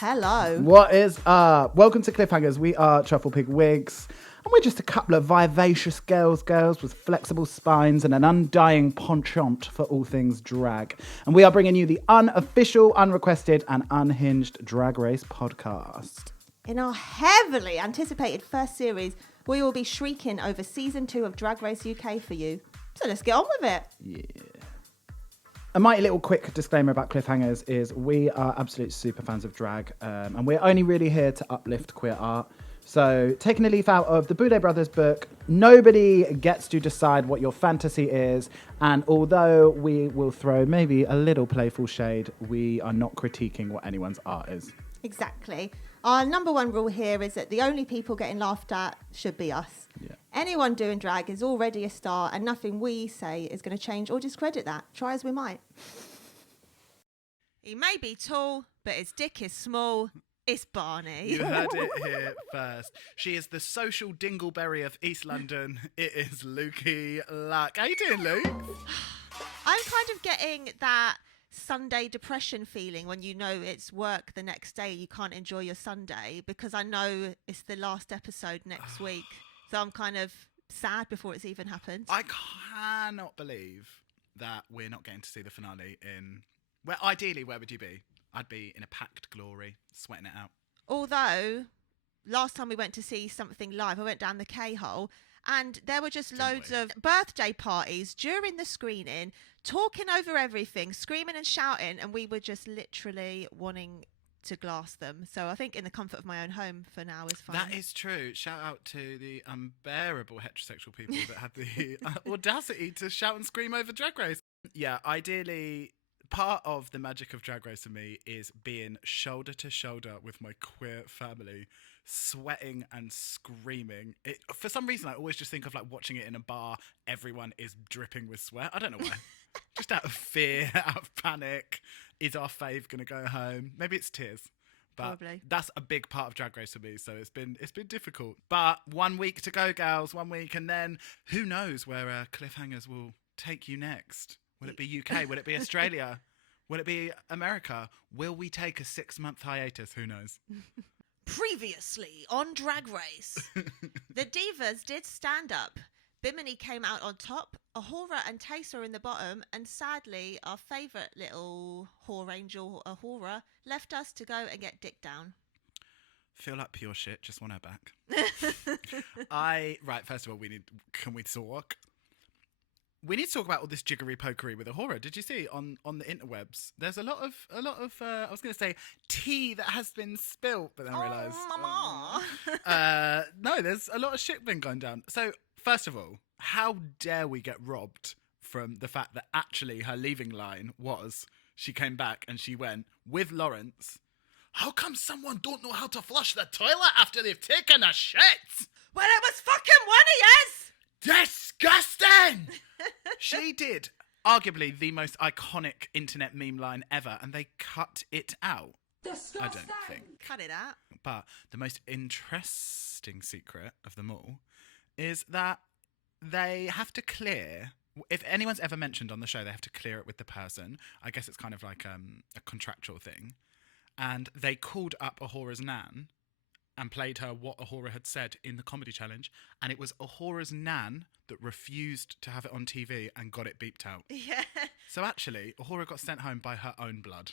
Hello. What is up? Welcome to Cliffhangers. We are Truffle Pig Wigs, and we're just a couple of vivacious girls with flexible spines and an undying penchant for all things drag. And we are bringing you the unofficial, unrequested, and unhinged Drag Race podcast. In our heavily anticipated first series, we will be shrieking over season 2 of Drag Race UK for you. So let's get on with it. Yeah. A mighty little quick disclaimer about Cliffhangers is we are absolute super fans of drag, and we're only really here to uplift queer art. So taking a leaf out of the Boudet Brothers book, nobody gets to decide what your fantasy is, and although we will throw maybe a little playful shade, we are not critiquing what anyone's art is. Exactly. Our number one rule here is that the only people getting laughed at should be us. Yeah. Anyone doing drag is already a star, and nothing we say is going to change or discredit that. Try as we might. He may be tall, but his dick is small. It's Barney. You heard it here first. She is the social dingleberry of East London. It is Luki Luck. How you doing, Luke? I'm kind of getting that Sunday depression feeling when you know it's work the next day, you can't enjoy your Sunday because I know it's the last episode next week, so I'm kind of sad before it's even happened. I cannot believe that we're not getting to see the finale in... Well, ideally, where would you be? I'd be in a packed glory, sweating it out. Although, last time we went to see something live, I went down the K-hole and there were just loads of birthday parties during the screening, talking over everything, screaming and shouting, and we were just literally wanting to glass them. So I think in the comfort of my own home for now is fine. That is true. Shout out to the unbearable heterosexual people that had the audacity to shout and scream over Drag Race. Yeah, ideally, part of the magic of Drag Race for me is being shoulder to shoulder with my queer family, sweating and screaming. For some reason, I always just think of like watching it in a bar. Everyone is dripping with sweat. I don't know why. Just out of fear, out of panic. Is our fave going to go home? Maybe it's tears. But Probably. That's a big part of Drag Race for me, so it's been difficult. But 1 week to go, gals. 1 week, and then who knows where Cliffhangers will take you next? Will it be UK? Will it be Australia? Will it be America? Will we take a 6-month hiatus? Who knows? Previously on Drag Race, the divas did stand up. Bimini came out on top, Ahura and Taste were in the bottom, and sadly, our favourite little whore angel, Ahura, left us to go and get dick down. Feel like pure shit, just want her back. Right, first of all, can we talk? We need to talk about all this jiggery pokery with Ahura. Did you see on the interwebs? There's a lot of I was going to say tea that has been spilt, but then I realised. Mama. No, there's a lot of shit been going down. So first of all, how dare we get robbed from the fact that actually her leaving line was she came back and she went with Lawrence. How come someone don't know how to flush the toilet after they've taken a shit? Well, it was fucking one of yous. Disgusting! She did arguably the most iconic internet meme line ever, and they cut it out. Disgusting. I don't think. Cut it out. But the most interesting secret of them all is that they have to clear... If anyone's ever mentioned on the show, they have to clear it with the person. I guess it's kind of like a contractual thing. And they called up Ahura's nan and played her what Ahura had said in the comedy challenge, and it was Ahura's nan that refused to have it on TV and got it beeped out. Yeah. So actually, Ahura got sent home by her own blood.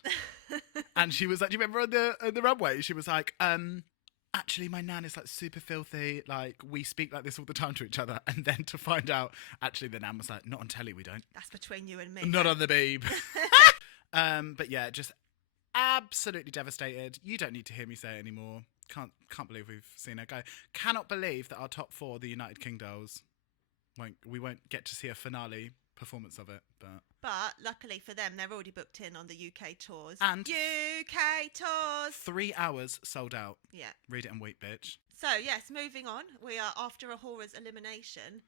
And she was like, do you remember on the runway? She was like, actually, my nan is like super filthy. Like, we speak like this all the time to each other. And then to find out, actually, the nan was like, not on telly, we don't. That's between you and me. Not on the beeb. But yeah, just absolutely devastated. You don't need to hear me say it anymore. Can't believe we've seen her go. Cannot believe that our top 4, the United King dolls, we won't get to see a finale performance of it. But luckily for them, they're already booked in on the UK tours. And UK tours. 3 hours sold out. Yeah. Read it and weep, bitch. So yes, moving on. We are after Ahura's elimination.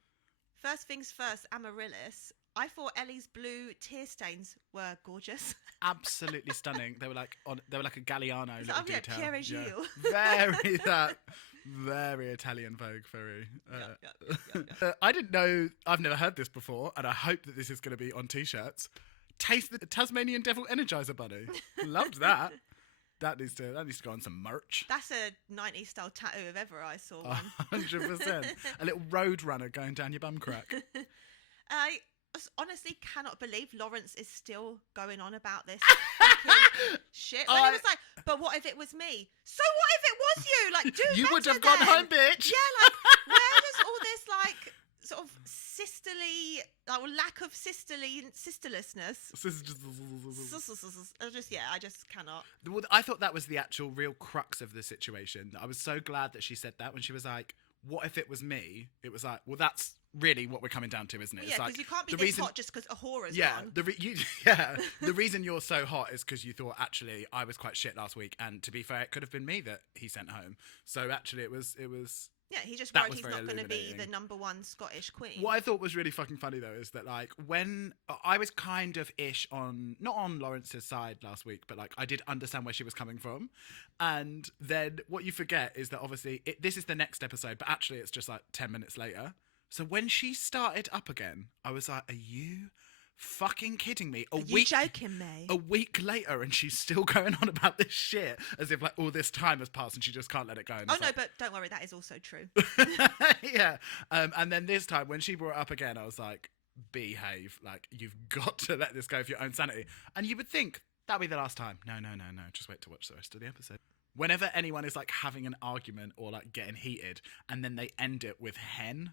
First things first, Amaryllis. I thought Ellie's blue tear stains were gorgeous. Absolutely stunning. They were like a Galliano little detail. Pierre et Gilles. Very Italian Vogue, very. Yeah. I didn't know. I've never heard this before, and I hope that this is going to be on t-shirts. Taste the Tasmanian Devil Energizer Bunny. Loved that. That needs to go on some merch. That's a 90s style tattoo if ever I saw one. 100%. A little road runner going down your bum crack. I honestly cannot believe Lawrence is still going on about this fucking shit. When he was like, but what if it was me? So what if it was you? Like, do you better would have gone then. home, bitch. Yeah, like, where does all this, like, sort of sisterly, like, lack of sisterlessness? I just cannot. Well, I thought that was the actual real crux of the situation. I was so glad that she said that when she was like, what if it was me? It was like, well, that's really what we're coming down to, isn't it? Yeah, because like, you can't be this hot just because Ahora's gone. The reason you're so hot is because you thought, actually, I was quite shit last week, and to be fair, it could have been me that he sent home. So actually, it was. Yeah, he just worried he's not going to be the #1 Scottish queen. What I thought was really fucking funny, though, is that, like, when I was kind of ish on, not on Lawrence's side last week, but, like, I did understand where she was coming from. And then what you forget is that, obviously, this is the next episode, but actually it's just, like, 10 minutes later. So when she started up again, I was like, are you fucking kidding me? Are you joking me? A week later, and she's still going on about this shit as if like all this time has passed and she just can't let it go. Oh no, but don't worry, that is also true. Yeah. And then this time when she brought it up again, I was like, behave. Like, you've got to let this go for your own sanity. And you would think that'll be the last time. No. Just wait to watch the rest of the episode. Whenever anyone is like having an argument or like getting heated and then they end it with hen,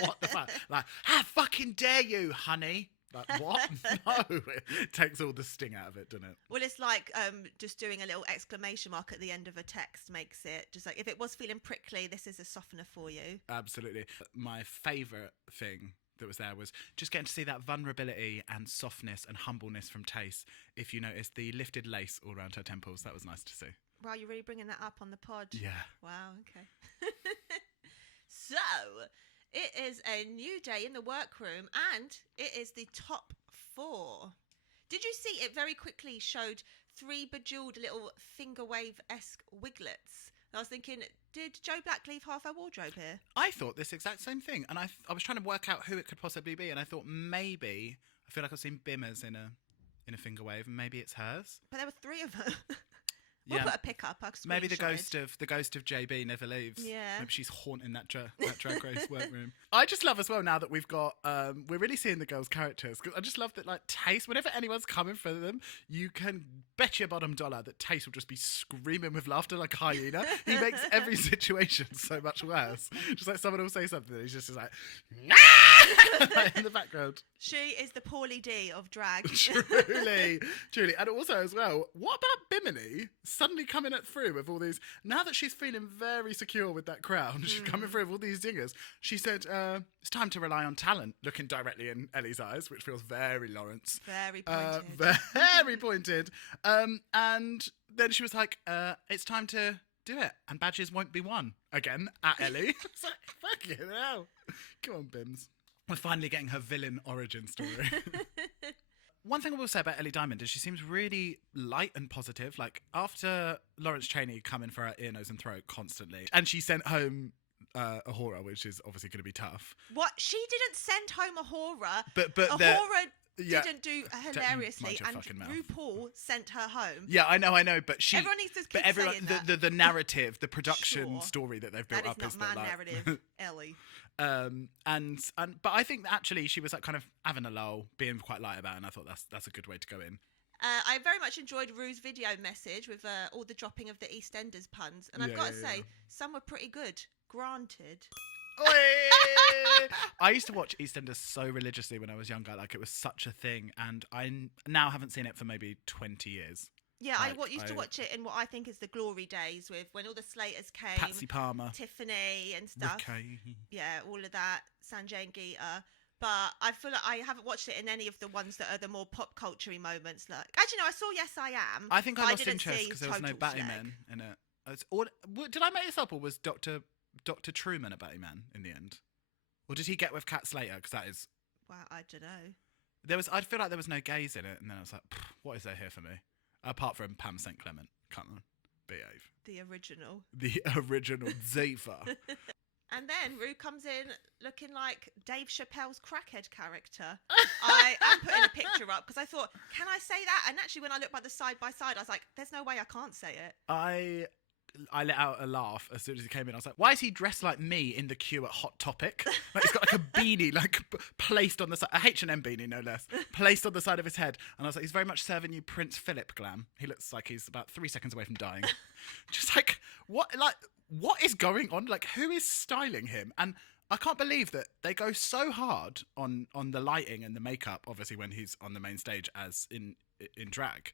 what the fuck? Like, how fucking dare you, honey? Like, what? No. It takes all the sting out of it, doesn't it? Well, it's like just doing a little exclamation mark at the end of a text makes it just like, if it was feeling prickly, this is a softener for you. Absolutely. My favourite thing that was there was just getting to see that vulnerability and softness and humbleness from Tace. If you notice the lifted lace all around her temples, that was nice to see. Wow, you're really bringing that up on the pod. Yeah. Wow, okay. So, it is a new day in the workroom and it is the top 4. Did you see it very quickly showed 3 bejeweled little finger wave-esque wiglets? I was thinking, did Joe Black leave half her wardrobe here? I thought this exact same thing, and I was trying to work out who it could possibly be, and I thought maybe, I feel like I've seen Bimmer's in a finger wave, and maybe it's hers. But there were 3 of them. We'll put a pic up. Maybe the ghost of JB never leaves. Yeah. Maybe she's haunting that Drag Race workroom. I just love as well now that we've got we're really seeing the girls' characters, because I just love that like Tace, whenever anyone's coming for them, you can bet your bottom dollar that Tace will just be screaming with laughter like a hyena. He makes every situation so much worse. Just like someone will say something, and he's just like in the background. She is the Pauly D of drag. Truly. And also as well, what about Bimini suddenly coming through with all these, now that she's feeling very secure with that crown, she's coming through with all these zingers. She said, it's time to rely on talent, looking directly in Ellie's eyes, which feels very Lawrence. Very pointed. Very pointed. And then she was like, it's time to do it, and badges won't be won. Again, at Ellie. It's like, fucking hell. Come on, Bims. We're finally getting her villain origin story. One thing I will say about Ellie Diamond is she seems really light and positive. Like, after Lawrence Cheney coming for her ear, nose and throat constantly, and she sent home a horror, which is obviously going to be tough. What? She didn't send home a horror. But Ahura didn't do hilariously, and RuPaul sent her home. Yeah, I know, but everyone needs to keep saying that. The narrative, the production story that they've built up is not my narrative, Ellie. But I think that actually she was like kind of having a lull, being quite light about it, and I thought that's a good way to go in. I very much enjoyed Rue's video message with all the dropping of the EastEnders puns, and I've got to say, some were pretty good. Granted. I used to watch EastEnders so religiously when I was younger, like it was such a thing, and I now haven't seen it for maybe 20 years. Yeah, I used to watch it in what I think is the glory days, with when all the Slaters came, Patsy Palmer, Tiffany and stuff. Okay. Yeah, all of that, Sanjay and Geeta. But I feel like I haven't watched it in any of the ones that are the more pop culture-y moments. Like, actually, no, I saw Yes I Am. I think I lost interest because there was no Batman in it. Did I make this up, or was Dr. Truman a Batman in the end? Or did he get with Kat Slater? Because that is... Wow, I don't know. I feel like there was no gays in it, and then I was like, what is there here for me? Apart from Pam St Clement. Come on, behave. The original Ziva. And then Rue comes in looking like Dave Chappelle's crackhead character. I'm putting a picture up because I thought, can I say that? And actually, when I looked by the side by side, I was like, there's no way I can't say it. I let out a laugh as soon as he came in. I was like, why is he dressed like me in the queue at Hot Topic? Like, he's got like a beanie placed on the side, a H&M beanie no less, placed on the side of his head. And I was like, he's very much serving you Prince Philip glam. He looks like he's about 3 seconds away from dying. Just like, what is going on? Like, who is styling him? And I can't believe that they go so hard on the lighting and the makeup, obviously when he's on the main stage as in drag.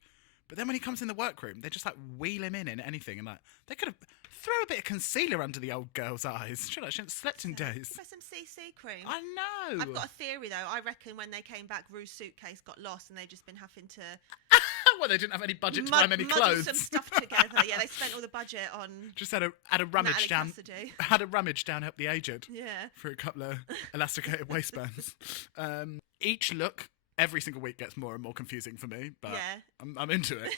But then when he comes in the workroom, they just like wheel him in anything, and like they could have throw a bit of concealer under the old girl's eyes. She hadn't slept in days. Give her some CC cream. I know. I've got a theory though. I reckon when they came back, Rue's suitcase got lost, and they've just been having to. Well, they didn't have any budget to buy many muddle clothes. Some stuff together. Yeah, they spent all the budget on. Just had a rummage down. Cassidy. Had a rummage down, help the aged. Yeah. For a couple of elasticated waistbands. Each look. Every single week gets more and more confusing for me, but yeah. I'm into it.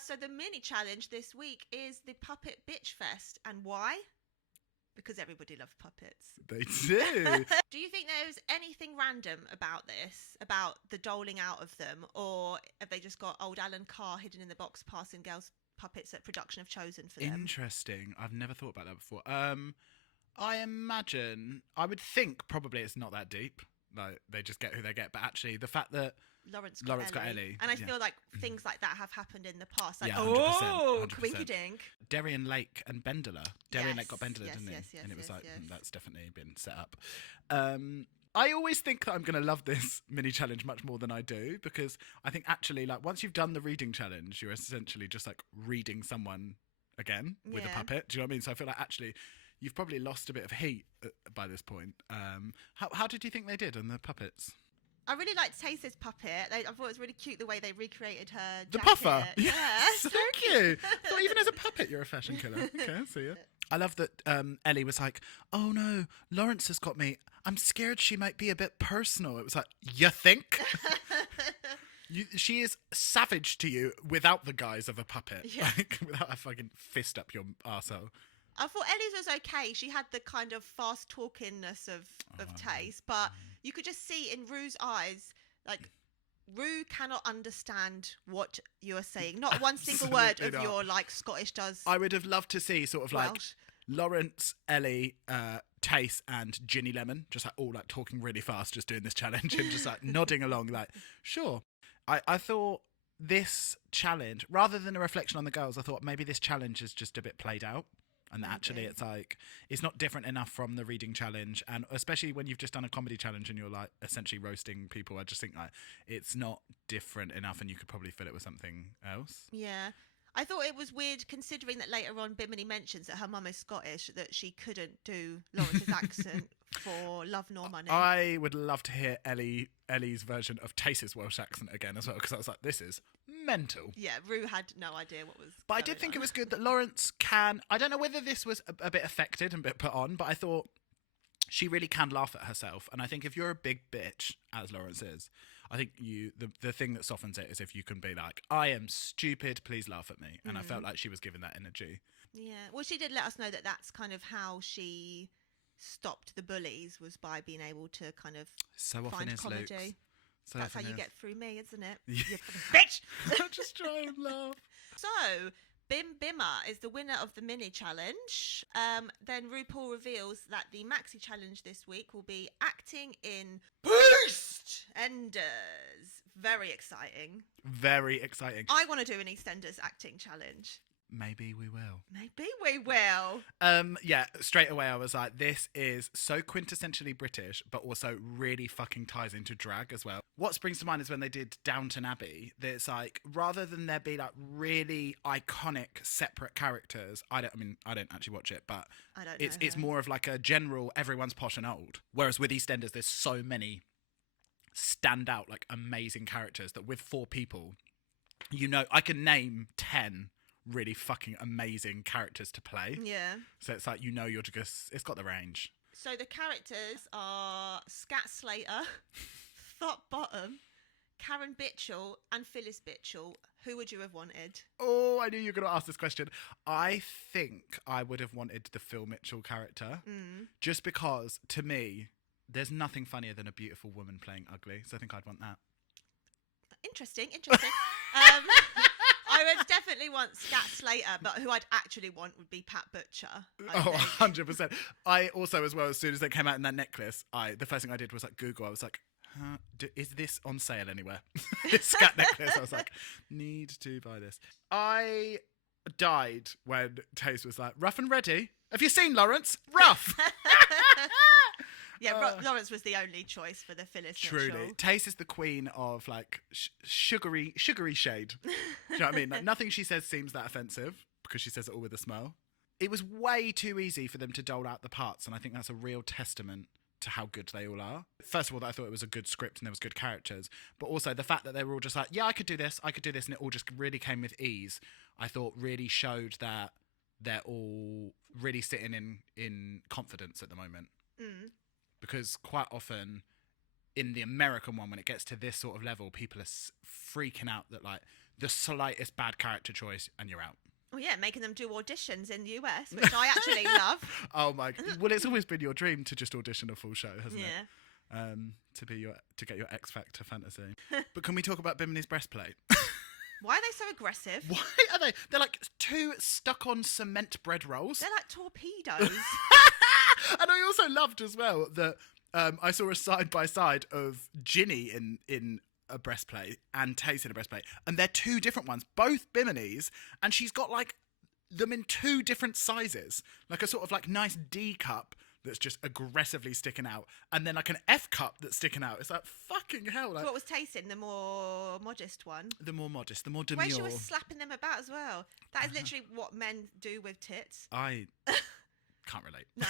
So the mini challenge this week is the Puppet Bitch Fest. And why? Because everybody loves puppets. They do. Do you think there's anything random about this, about the doling out of them? Or have they just got old Alan Carr hidden in the box passing girls' puppets that production have chosen for them? Interesting. I've never thought about that before. I would think probably it's not that deep. Like, they just get who they get. But actually, the fact that Lawrence got Ellie. And I feel like things like that have happened in the past. Like, 100%. Quinky Dink. Darian Lake and Bendela. Darian Lake got Bendela, didn't he? Yes, and it was like, yes. That's definitely been set up. I always think that I'm going to love this mini challenge much more than I do, because I think actually, like, once you've done the reading challenge, you're essentially just like reading someone again with a puppet. Do you know what I mean? So I feel like actually you've probably lost a bit of heat by this point. How did you think they did on the puppets? I really liked Tace's puppet. I thought it was really cute the way they recreated her jacket. The puffer? Yeah. So cute. Well, even as a puppet, you're a fashion killer. Okay, I see you. I love that Ellie was like, oh no, Lawrence has got me. I'm scared she might be a bit personal. It was like, you think? She is savage to you without the guise of a puppet. Yeah. Like, without a fucking fist up your arsehole. I thought Ellie's was okay. She had the kind of fast talkingness of Tace, but you could just see in Rue's eyes, like, Rue cannot understand what you're saying. Not one single word of your, like, Scottish does. I would have loved to see sort of like Welsh. Lawrence, Ellie, Tace and Ginny Lemon, just like all like talking really fast, just doing this challenge and just like nodding along like, sure. I thought this challenge, rather than a reflection on the girls, I thought maybe this challenge is just a bit played out. And that actually it's like, it's not different enough from the reading challenge. And especially when you've just done a comedy challenge and you're like essentially roasting people, I just think like it's not different enough and you could probably fill it with something else. Yeah. I thought it was weird considering that later on Bimini mentions that her mum is Scottish, that she couldn't do Lawrence's accent for Love Nor Money. I would love to hear Ellie's version of Tace's Welsh accent again as well, because I was like, this is mental. Yeah, Rue had no idea what was But I did think it was good that Lawrence can... I don't know whether this was a bit affected and a bit put on, but I thought she really can laugh at herself. And I think if you're a big bitch, as Lawrence is, I think the thing that softens it is if you can be like, I am stupid, please laugh at me. And I felt like she was given that energy. Yeah. Well, she did let us know that that's kind of how she stopped the bullies, was by being able to kind of find comedy. So that's how you get through me, isn't it? Yeah. You fucking bitch! Just try and laugh. So, Bim Bimmer is the winner of the mini challenge. Then RuPaul reveals that the maxi challenge this week will be acting in Beastenders. Very exciting. Very exciting. I want to do an EastEnders acting challenge. Maybe we will. Maybe we will. Yeah, straight away I was like, this is so quintessentially British, but also really fucking ties into drag as well. What springs to mind is when they did Downton Abbey. There's like, rather than there be like really iconic separate characters, I don't actually watch it, but it's more of like a general everyone's posh and old. Whereas with EastEnders, there's so many stand out like amazing characters that with 4 people, you know, I can name 10 really fucking amazing characters to play. Yeah. So it's like, you know, you're just, it's got the range. So the characters are Scat Slater, Thought Bottom, Karen Bitchell and Phyllis Bitchell, who would you have wanted? Oh, I knew you were going to ask this question. I think I would have wanted the Phil Mitchell character, just because, to me, there's nothing funnier than a beautiful woman playing ugly. So I think I'd want that. Interesting. I would definitely want Scat Slater, but who I'd actually want would be Pat Butcher. I think. 100%. I also, as well, as soon as they came out in that necklace, the first thing I did was like Google. I was like, is this on sale anywhere? This Scat necklace. I was like, need to buy this. I died when Taste was like, rough and ready. Have you seen Lawrence? Rough. Yeah, Lawrence was the only choice for the Phyllis Truly. Mitchell. Tace is the queen of like sugary shade. Do you know what I mean? Like, nothing she says seems that offensive because she says it all with a smile. It was way too easy for them to dole out the parts, and I think that's a real testament to how good they all are. First of all, I thought it was a good script and there was good characters, but also the fact that they were all just like, yeah, I could do this, and it all just really came with ease, I thought really showed that they're all really sitting in confidence at the moment. Because quite often in the American one, when it gets to this sort of level, people are freaking out that like the slightest bad character choice and you're out. Oh yeah, making them do auditions in the US, which I actually love. Oh my! Well, it's always been your dream to just audition a full show, hasn't it? Yeah. To get your X Factor fantasy. But can we talk about Bimini's breastplate? Why are they so aggressive? Why are they? They're like two stuck-on cement bread rolls. They're like torpedoes. And I also loved as well that I saw a side-by-side of Ginny in a breastplate and Tace in a breastplate, and they're two different ones, both Bimini's, and she's got like them in two different sizes, like a sort of like nice D cup that's just aggressively sticking out, and then like an F cup that's sticking out. It's like, fucking hell. Like, What was Tace in? The more modest one? The more modest, the more The demure. way she was slapping them about as well. That is literally what men do with tits. I can't relate. No.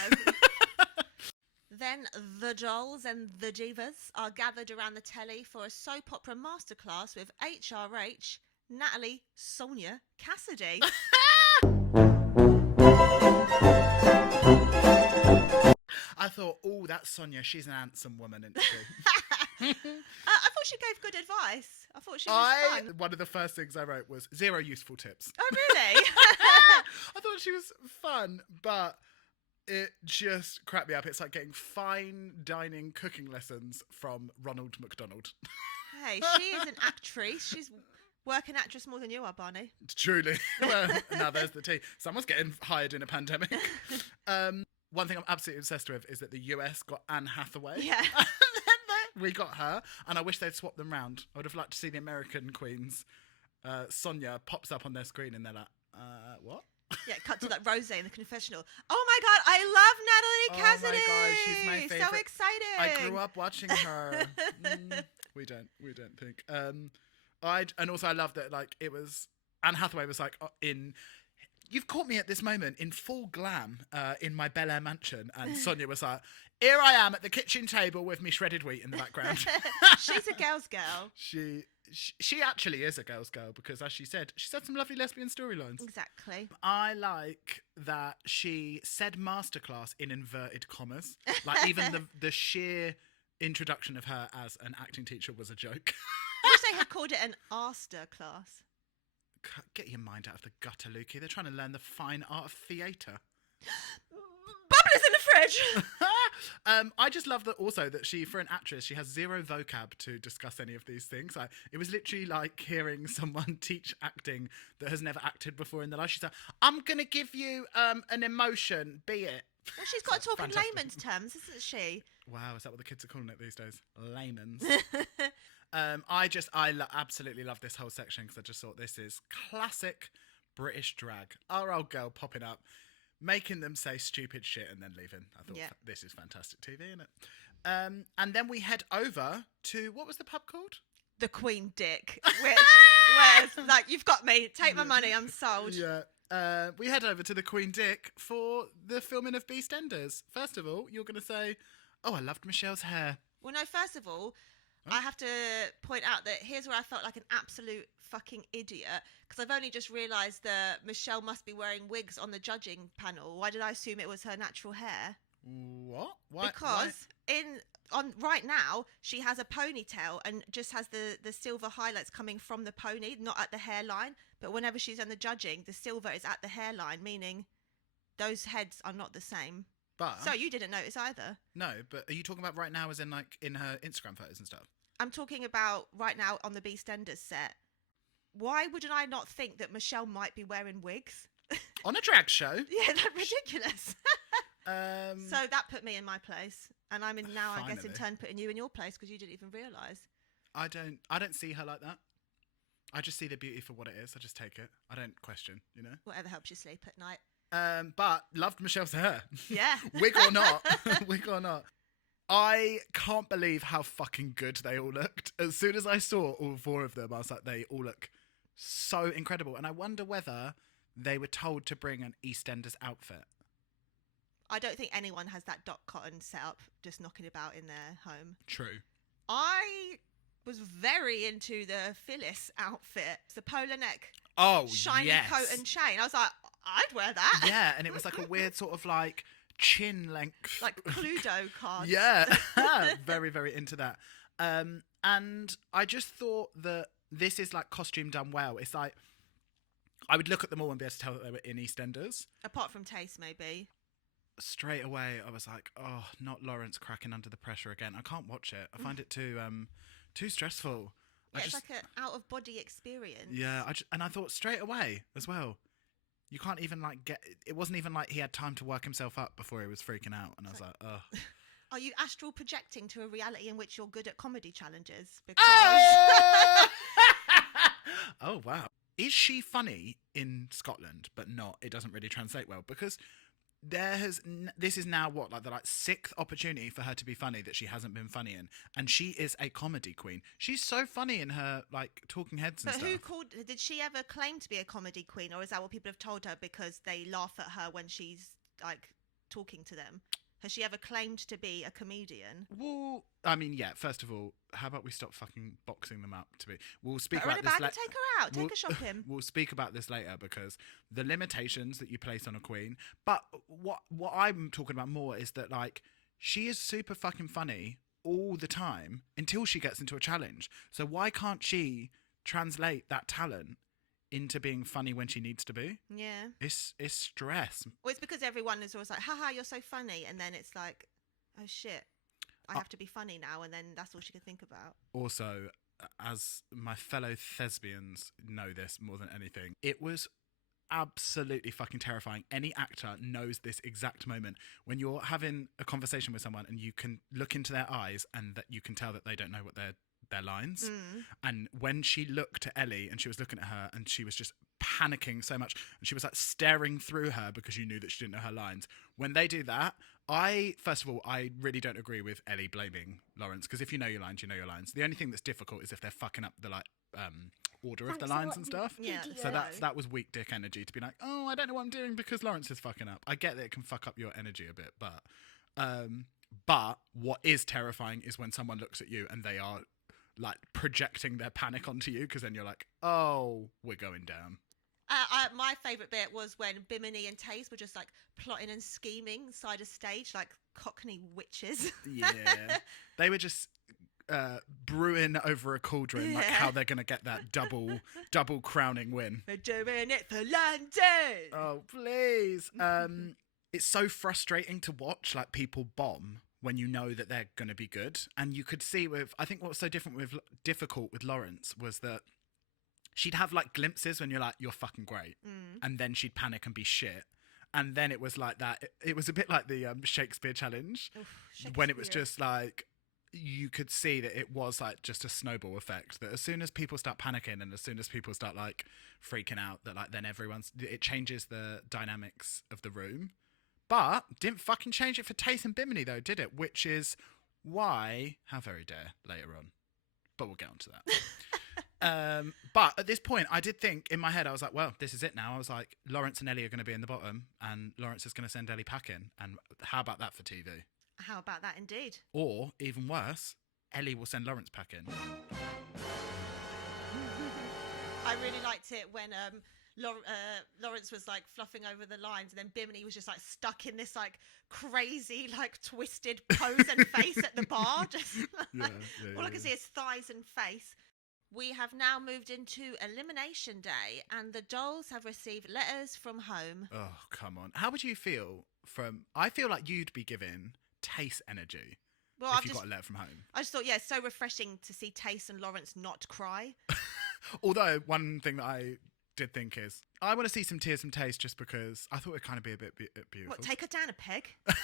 Then the dolls and the divas are gathered around the telly for a soap opera masterclass with HRH, Natalie, Sonia, Cassidy. I thought, oh, that's Sonia. She's an handsome woman, isn't she? I thought she gave good advice. I thought she was fun. One of the first things I wrote was 0 useful tips. Oh, really? I thought she was fun, but it just cracked me up. It's like getting fine dining cooking lessons from Ronald McDonald. Hey, she is an actress. She's working actress more than you are, Barney. Truly. Well, now there's the tea. Someone's getting hired in a pandemic. One thing I'm absolutely obsessed with is that the US got Anne Hathaway. Yeah. And then we got her, and I wish they'd swapped them round. I would have liked to see the American queens. Sonia pops up on their screen and they're like, what? Yeah, cut to that Rose in the confessional. Oh my God, I love Natalie Cassidy. Oh my God, she's my favourite. So exciting. I grew up watching her. We don't think. And also I love that, like, it was, Anne Hathaway was like you've caught me at this moment in full glam in my Bel Air mansion, and Sonia was like, here I am at the kitchen table with me shredded wheat in the background. She's a girl's girl. She actually is a girl's girl, because as she said some lovely lesbian storylines. Exactly. I like that she said masterclass in inverted commas. Like, even the sheer introduction of her as an acting teacher was a joke. I wish they had called it an Aster class. Get your mind out of the gutter, Luki. They're trying to learn the fine art of theatre. Bubblers in the fridge. I just love that also that she, for an actress, she has zero vocab to discuss any of these things. It was literally like hearing someone teach acting that has never acted before in their life. She's like, I'm going to give you an emotion, be it. Well, she's got to talk in fantastic. layman's terms, isn't she? Wow, is that what the kids are calling it these days? Layman's. I absolutely love this whole section, because I just thought this is classic British drag. Our old girl popping up, making them say stupid shit and then leaving. I thought, this is fantastic TV, isn't it? And then we head over to, what was the pub called? The Queen Dick, which was like, you've got me, take my money, I'm sold. Yeah. We head over to the Queen Dick for the filming of Beastenders. First of all, you're going to say, oh, I loved Michelle's hair. Well, no, first of all, I have to point out that here's where I felt like an absolute fucking idiot, because I've only just realised that Michelle must be wearing wigs on the judging panel. Why did I assume it was her natural hair? What? Why? Because on right now, she has a ponytail and just has the silver highlights coming from the pony, not at the hairline. But whenever she's on the judging, the silver is at the hairline, meaning those heads are not the same. But so you didn't notice either. No, but are you talking about right now as in like in her Instagram photos and stuff? I'm talking about right now on the Beastenders set. Why wouldn't I not think that Michelle might be wearing wigs? On a drag show? Yeah, that's ridiculous. So that put me in my place. And I'm in now, I guess, in turn putting you in your place because you didn't even realise. I don't see her like that. I just see the beauty for what it is. I just take it. I don't question, you know? Whatever helps you sleep at night. But loved Michelle's hair. Yeah. Wig or not. Wig or not. I can't believe how fucking good they all looked. As soon as I saw all four of them, I was like, they all look so incredible. And I wonder whether they were told to bring an EastEnders outfit. I don't think anyone has that Doc Cotton set up just knocking about in their home. True. I was very into the Phyllis outfit. The polar neck. Oh, shiny coat and chain. I was like, I'd wear that. Yeah, and it was like a weird sort of like chin length. Like Cluedo cards. Yeah. Very, very into that. And I just thought that this is like costume done well. It's like, I would look at them all and be able to tell that they were in EastEnders. Apart from taste, maybe. Straight away, I was like, oh, not Lawrence cracking under the pressure again. I can't watch it. I find it too stressful. Yeah, it's like an out-of-body experience. Yeah, I thought straight away as well. You can't even like it wasn't even like he had time to work himself up before he was freaking out. And I was like, ugh. Are you astral projecting to a reality in which you're good at comedy challenges? Because... Oh, wow. Is she funny in Scotland, but not? It doesn't really translate well because this is now what, like the sixth opportunity for her to be funny that she hasn't been funny in, and she is a comedy queen. She's so funny in her like talking heads and stuff. But did she ever claim to be a comedy queen, or is that what people have told her because they laugh at her when she's like talking to them? Has she ever claimed to be a comedian? Well, I mean, yeah. First of all, how about we stop fucking boxing them up to be? We'll speak Put her about in a this bag and take her out. Take her shopping. We'll speak about this later because the limitations that you place on a queen. But what I'm talking about more is that like she is super fucking funny all the time until she gets into a challenge. So why can't she translate that talent into being funny when she needs to be? Yeah. It's stress. Well, it's because everyone is always like, haha, you're so funny. And then it's like, oh shit, I have to be funny now. And then that's all she can think about. Also, as my fellow thespians know this more than anything, it was absolutely fucking terrifying. Any actor knows this exact moment when you're having a conversation with someone and you can look into their eyes and that you can tell that they don't know what their lines. And when she looked at Ellie and she was looking at her and she was just panicking so much and she was like staring through her because you knew that she didn't know her lines. When they do that, first of all, I really don't agree with Ellie blaming Lawrence, because if you know your lines, you know your lines. The only thing that's difficult is if they're fucking up the order of the lines and stuff. Yeah. So that was weak dick energy to be like, oh, I don't know what I'm doing because Lawrence is fucking up. I get that it can fuck up your energy a bit, but what is terrifying is when someone looks at you and they are like projecting their panic onto you, because then you're like, oh, we're going down. My favourite bit was when Bimini and Taze were just like plotting and scheming side of stage like Cockney witches. Yeah. They were just brewing over a cauldron, like how they're going to get that double crowning win. We're doing it for London. Oh, please. It's so frustrating to watch like people bomb when you know that they're going to be good. And you could see I think what was so difficult with Lawrence was that she'd have like glimpses when you're like, you're fucking great. And then she'd panic and be shit. And then it was like that. It was a bit like the Shakespeare challenge. Oof, when it was just like, you could see that it was like just a snowball effect, that as soon as people start panicking and as soon as people start like freaking out, that like then it changes the dynamics of the room. But didn't fucking change it for Tace and Bimini though, did it? Which is why, how very dare, later on. But we'll get onto that. But at this point, I did think in my head, I was like, well, this is it now. I was like, Lawrence and Ellie are going to be in the bottom and Lawrence is going to send Ellie packing. And how about that for TV? How about that indeed? Or, even worse, Ellie will send Lawrence packing. I really liked it when Lawrence was like fluffing over the lines, and then Bimini was just like stuck in this like crazy like twisted pose and face at the bar. Just all I can see is thighs and face. We have now moved into Elimination Day, and the dolls have received letters from home. Oh, come on. How would you feel I feel like you'd be given Tace energy if you got a letter from home. I just thought, it's so refreshing to see Tace and Lawrence not cry. Although, one thing that I did think is, I want to see some tears from Tace just because I thought it'd kind of be a bit beautiful. What, take her down a peg? No!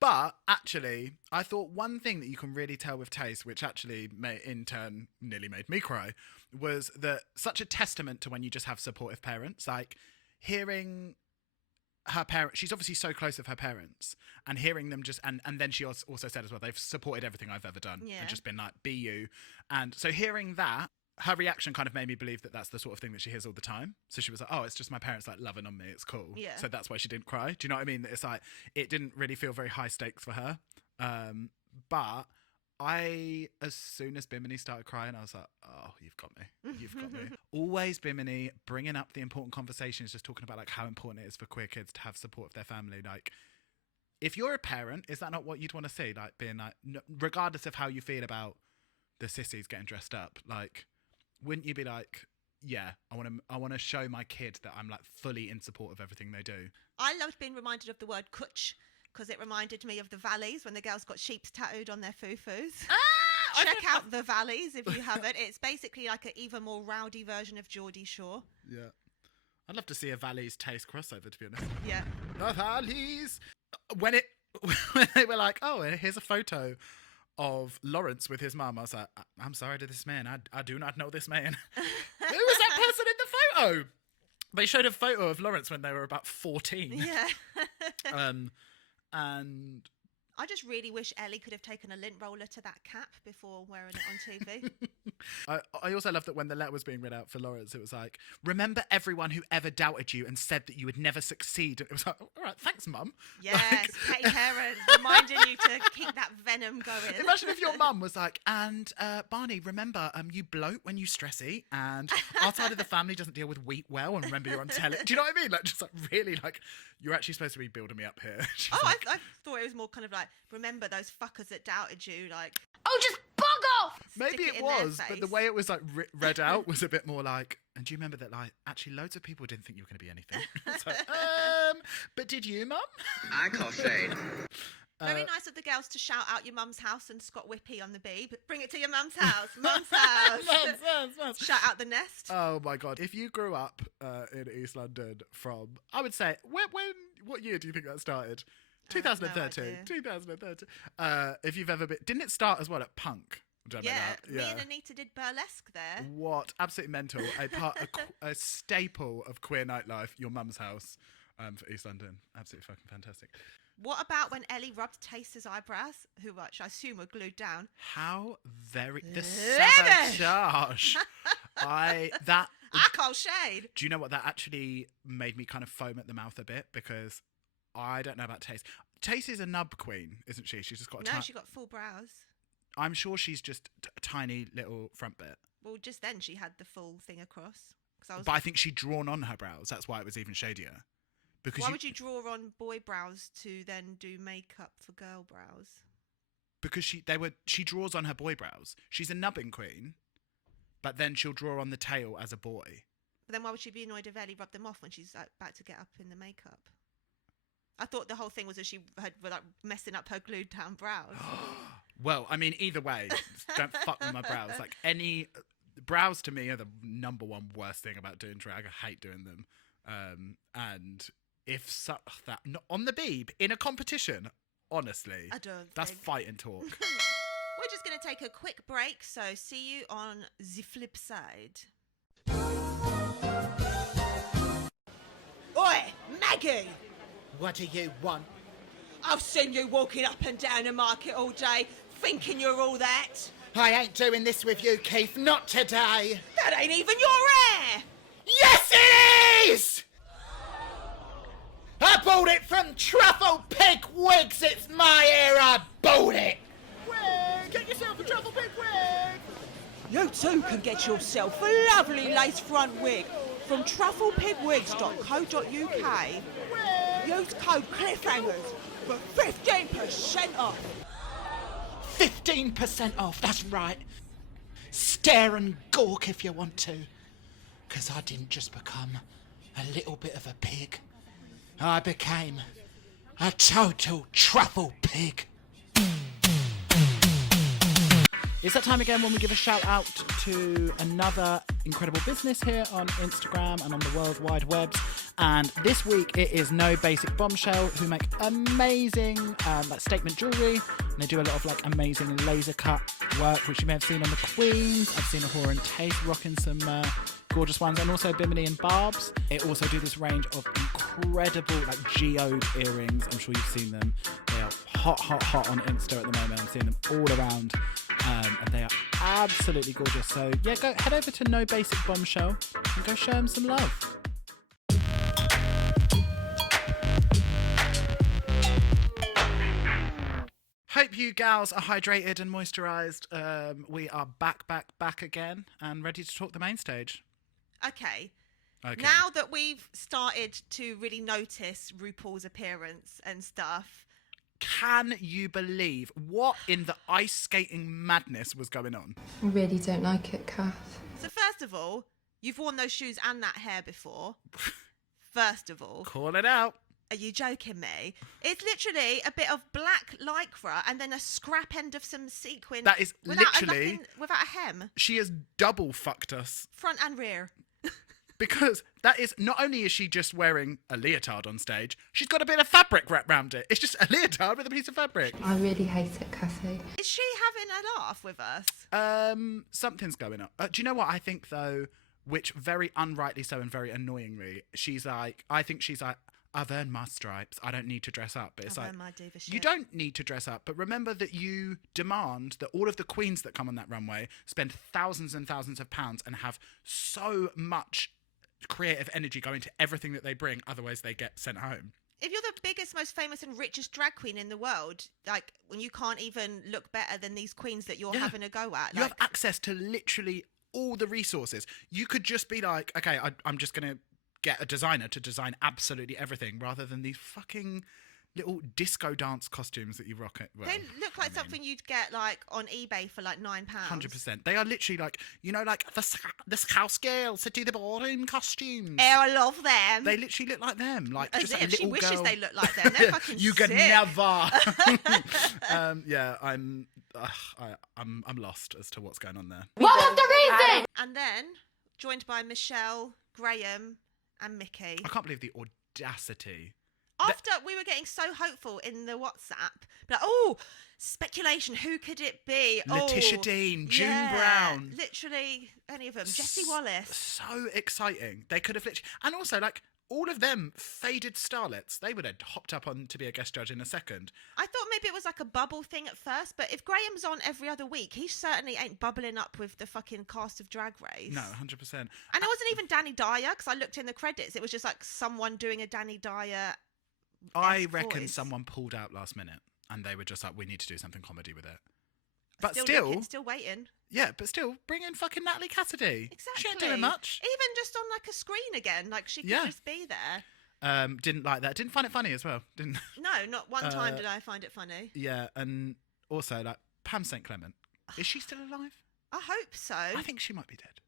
But actually, I thought one thing that you can really tell with Tace, which actually in turn nearly made me cry, was that such a testament to when you just have supportive parents. Like, hearing her parents, she's obviously so close with her parents, and hearing them just, and then she also said as well, they've supported everything I've ever done, and just been like, be you. And so hearing that, her reaction kind of made me believe that that's the sort of thing that she hears all the time. So she was like, oh, it's just my parents like loving on me. It's cool. Yeah. So that's why she didn't cry. Do you know what I mean? It's like, it didn't really feel very high stakes for her. But as soon as Bimini started crying, I was like, oh, you've got me. You've got me. Always Bimini bringing up the important conversations, just talking about like how important it is for queer kids to have support of their family. Like, if you're a parent, is that not what you'd want to see? Like, being like, regardless of how you feel about the sissies getting dressed up, like, wouldn't you be like, yeah, I want to show my kid that I'm like fully in support of everything they do? I loved being reminded of the word kutch, because it reminded me of the Valleys when the girls got sheeps tattooed on their foo-foos. Check out the Valleys if you haven't. It's basically like an even more rowdy version of Geordie Shore. Yeah. I'd love to see a Valleys Taste crossover, to be honest. Yeah. The Valleys. When they were like, oh, here's a photo of Lawrence with his mum, I was like, I'm sorry to this man. I do not know this man. Who was that person in the photo? They showed a photo of Lawrence when they were about 14. Yeah. And I just really wish Ellie could have taken a lint roller to that cap before wearing it on TV. I also love that when the letter was being read out for Lawrence, it was like, remember everyone who ever doubted you and said that you would never succeed. And it was like, all right, thanks, Mum. Yes, Katie Heron reminding you to keep that venom going. Imagine if your mum was like, and Barney, remember, you bloat when you stress eat, and our side of the family doesn't deal with wheat well, and remember you're on telly. Do you know what I mean? Like, just like really, like, you're actually supposed to be building me up here. I thought it was more kind of like, remember those fuckers that doubted you, like, oh, just bug off! Maybe it was, but the way it was like read out was a bit more like, and do you remember that like actually loads of people didn't think you were going to be anything? It's like, but did you, Mum? I call shade. Very nice of the girls to shout out your mum's house and Scott Whippy on the beeb. Bring it to your mum's house. Mum's house. Mums. Shout out the nest. Oh my God. If you grew up in East London from, I would say, what year do you think that started? 2013. No 2013. If you've ever been, didn't it start as well at Punk? Yeah, me and Anita did burlesque there. What? Absolutely mental. A staple of queer nightlife, your mum's house for East London. Absolutely fucking fantastic. What about when Ellie rubbed Tace's eyebrows, which I assume were glued down? How the sabotage. I call shade. Do you know what? That actually made me kind of foam at the mouth a bit, because I don't know about Tace. Tace is a nub queen, isn't she? She's just got she got full brows. I'm sure she's just a tiny little front bit. Well, just then she had the full thing across. But I think she'd drawn on her brows. That's why it was even shadier. Because why would you draw on boy brows to then do makeup for girl brows? Because she draws on her boy brows. She's a nubbing queen, but then she'll draw on the tail as a boy. But then why would she be annoyed if Ellie rubbed them off when she's like, about to get up in the makeup? I thought the whole thing was that she were like messing up her glued down brows. Well, I mean, either way, don't fuck with my brows. Like, brows to me are the number one worst thing about doing drag. I hate doing them. And if not on the beeb in a competition, honestly, that's fighting talk. We're just going to take a quick break, so see you on the flip side. Oi, Maggie! What do you want? I've seen you walking up and down the market all day, thinking you're all that. I ain't doing this with you, Keith. Not today. That ain't even your hair! Yes, it is! I bought it from Truffle Pig Wigs. It's my hair. I bought it. Wig! Get yourself a Truffle Pig wig! You too can get yourself a lovely lace front wig from trufflepigwigs.co.uk. Use code Cliffhangers for 15% off. 15% off, that's right. Stare and gawk if you want to. Because I didn't just become a little bit of a pig. I became a total truffle pig. It's that time again when we give a shout out to another incredible business here on Instagram and on the World Wide Webs. And this week it is No Basic Bombshell, who make amazing like statement jewellery. And they do a lot of like amazing laser cut work, which you may have seen on the Queens. I've seen Ahura and Taste rocking some gorgeous ones, and also Bimini and Barbs. It also do this range of incredible like geode earrings. I'm sure you've seen them. They are hot on Insta at the moment. I'm seeing them all around. And they are absolutely gorgeous. So yeah, go head over to No Basic Bombshell and go show them some love. Hope you gals are hydrated and moisturised. We are back again and ready to talk the main stage. Okay. Now that we've started to really notice RuPaul's appearance and stuff. Can you believe what in the ice skating madness was going on? I really don't like it, Kath. So first of all, you've worn those shoes and that hair before. First of all. Call it out. Are you joking me? It's literally a bit of black lycra and then a scrap end of some sequin. That is without literally... without a hem. She has double fucked us. Front and rear. Because that is, not only is she just wearing a leotard on stage, she's got a bit of fabric wrapped around it. It's just a leotard with a piece of fabric. I really hate it, Kathy. Is she having a laugh with us? Something's going on. Do you know what I think, though, which very unrightly so and very annoyingly, I think she's like, I've earned my stripes. I don't need to dress up. But it's like, my diva shit. You don't need to dress up. But remember that you demand that all of the queens that come on that runway spend thousands and thousands of pounds and have so much creative energy go into everything that they bring, otherwise they get sent home. If you're the biggest, most famous and richest drag queen in the world, like, when you can't even look better than these queens that you're having a go at. You have access to literally all the resources. You could just be like, okay, I'm just going to get a designer to design absolutely everything, rather than these fucking little disco dance costumes that you rock it. Well, they look like something you'd get like on eBay for like £9. 100%. They are literally like, you know, like the house girls that do the ballroom costumes. Oh, I love them. They literally look like them. Like, as just if a little she wishes girl. they look like them. They're fucking you sick. could never. Yeah, I'm lost as to what's going on there. What was the reason? And then joined by Michelle, Graham, and Mickey. I can't believe the audacity. After we were getting so hopeful in the WhatsApp, like, oh, speculation, who could it be? Letitia Dean, June Brown. Literally, any of them. Jessie Wallace. So exciting. They could have literally... And also, like, all of them faded starlets. They would have hopped up on to be a guest judge in a second. I thought maybe it was like a bubble thing at first, but if Graham's on every other week, he certainly ain't bubbling up with the fucking cast of Drag Race. No, 100%. And it wasn't even Danny Dyer, because I looked in the credits. It was just like someone doing a Danny Dyer... I reckon voice. Someone pulled out last minute and they were just like, we need to do something comedy with it. But still waiting. Yeah, but still, bring in fucking Natalie Cassidy. Exactly. She ain't doing much. Even just on like a screen again, like she could just be there. Didn't like that. Didn't find it funny as well. Didn't. No, not one time did I find it funny. Yeah, and also like Pam St Clement. Is she still alive? I hope so. I think she might be dead.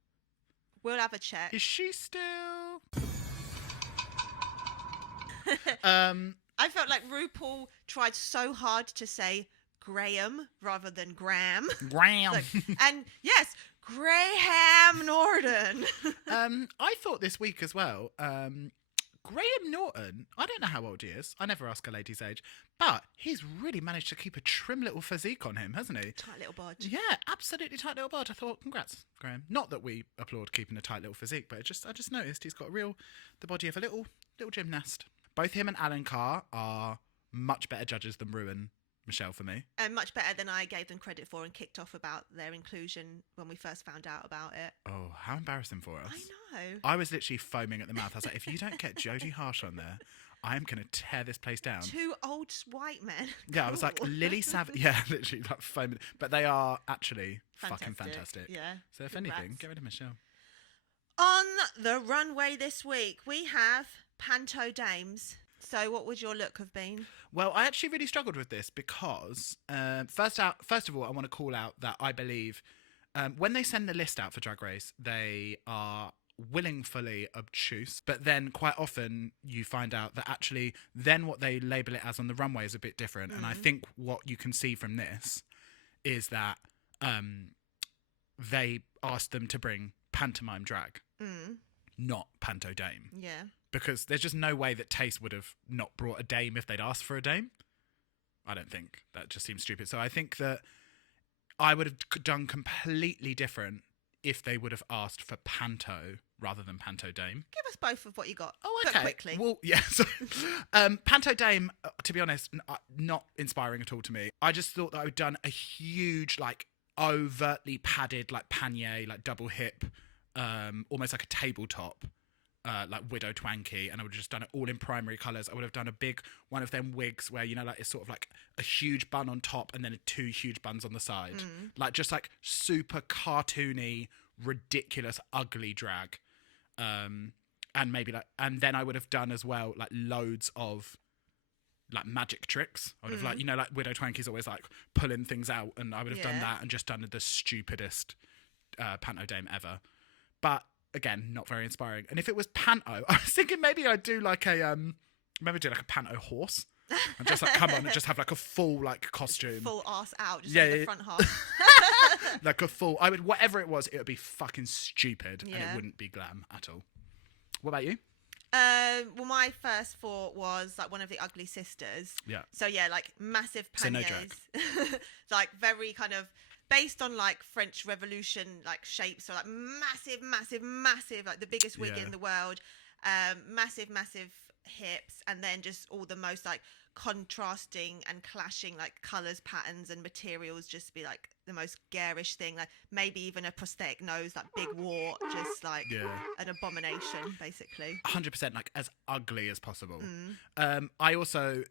We'll have a check. Is she still? I felt like RuPaul tried so hard to say Graham rather than Graham. Graham. And yes, Graham Norden. I thought this week as well, Graham Norton, I don't know how old he is. I never ask a lady's age. But he's really managed to keep a trim little physique on him, hasn't he? Tight little bod. Yeah, absolutely tight little bod. I thought, congrats, Graham. Not that we applaud keeping a tight little physique, but I just noticed he's got the body of a little gymnast. Both him and Alan Carr are much better judges than Rue and Michelle for me. And much better than I gave them credit for and kicked off about their inclusion when we first found out about it. Oh, how embarrassing for us. I know. I was literally foaming at the mouth. I was like, if you don't get Jodie Harsh on there, I am going to tear this place down. 2 old white men. Yeah, I was like, Lily Savage. Yeah, literally like foaming. But they are actually fucking fantastic. Yeah. So if Congrats. anything, get rid of Michelle. On the runway this week, we have Panto Dames. So what would your look have been? Well, I actually really struggled with this because first of all, I want to call out that I believe when they send the list out for Drag Race, they are willingly obtuse, but then quite often you find out that actually then what they label it as on the runway is a bit different. And I think what you can see from this is that they asked them to bring pantomime drag, not panto dame. Yeah. Because there's just no way that Taste would have not brought a dame if they'd asked for a dame. I don't think. That just seems stupid. So I think that I would have done completely different if they would have asked for panto rather than panto dame. Give us both of what you got. Oh, but okay. quickly. Well, yeah. So, panto dame, to be honest, not inspiring at all to me. I just thought that I would done a huge, like, overtly padded, like, panier, like, double hip, almost like a tabletop. Like Widow Twanky, and I would have just done it all in primary colours. I would have done a big one of them wigs where, you know, like it's sort of like a huge bun on top and then two huge buns on the side. Like just like super cartoony, ridiculous, ugly drag. And maybe like, and then I would have done as well like loads of like magic tricks. I would have like, you know, like Widow Twanky's always like pulling things out, and I would have done that and just done the stupidest panto dame ever. But again, not very inspiring. And if it was panto, I was thinking maybe I'd do like a maybe do like a panto horse and just like come on and just have like a full like costume, full ass out, just Yeah, on the yeah. front half. like a full. I would whatever it was, it would be fucking stupid, and it Yeah. wouldn't be glam at all. What about you? Well, my first thought was like one of the ugly sisters. Yeah. So yeah, like massive So no panniers, like very kind of based on like French Revolution like shapes. So like massive, like the biggest wig Yeah. in the world. Massive hips, and then just all the most like contrasting and clashing like colors, patterns, and materials. Just be like the most garish thing. Like maybe even a prosthetic nose, that big wart, just like Yeah. an abomination, basically. 100% like as ugly as possible. I also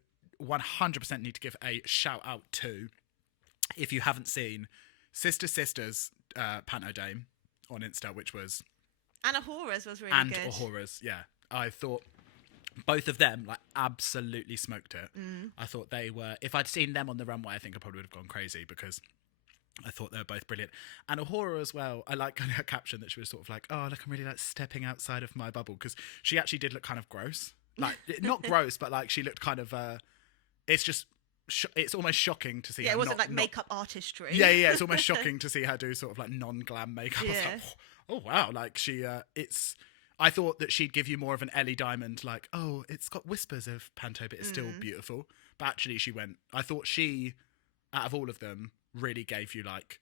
100% need to give a shout out to, if you haven't seen, Sisters panto dame on Insta, which was Anna Horrors was really and good. Horrors. Yeah, I thought both of them like absolutely smoked it. I thought they were. If I'd seen them on the runway, I think I probably would have gone crazy because I thought they were both brilliant. And a horror as well. I like her caption that she was sort of like, "Oh, look, I'm really like stepping outside of my bubble," because she actually did look kind of gross. Like not gross, but like she looked kind of. It's just. It's almost shocking to see. Yeah, her it wasn't not, like makeup artistry. Yeah. It's almost shocking to see her do sort of like non-glam makeup. I was Yeah. like, oh wow, like she. It's. I thought that she'd give you more of an Ellie Diamond, like, oh, it's got whispers of panto, but it's still beautiful. But actually, she went. I thought she, out of all of them, really gave you like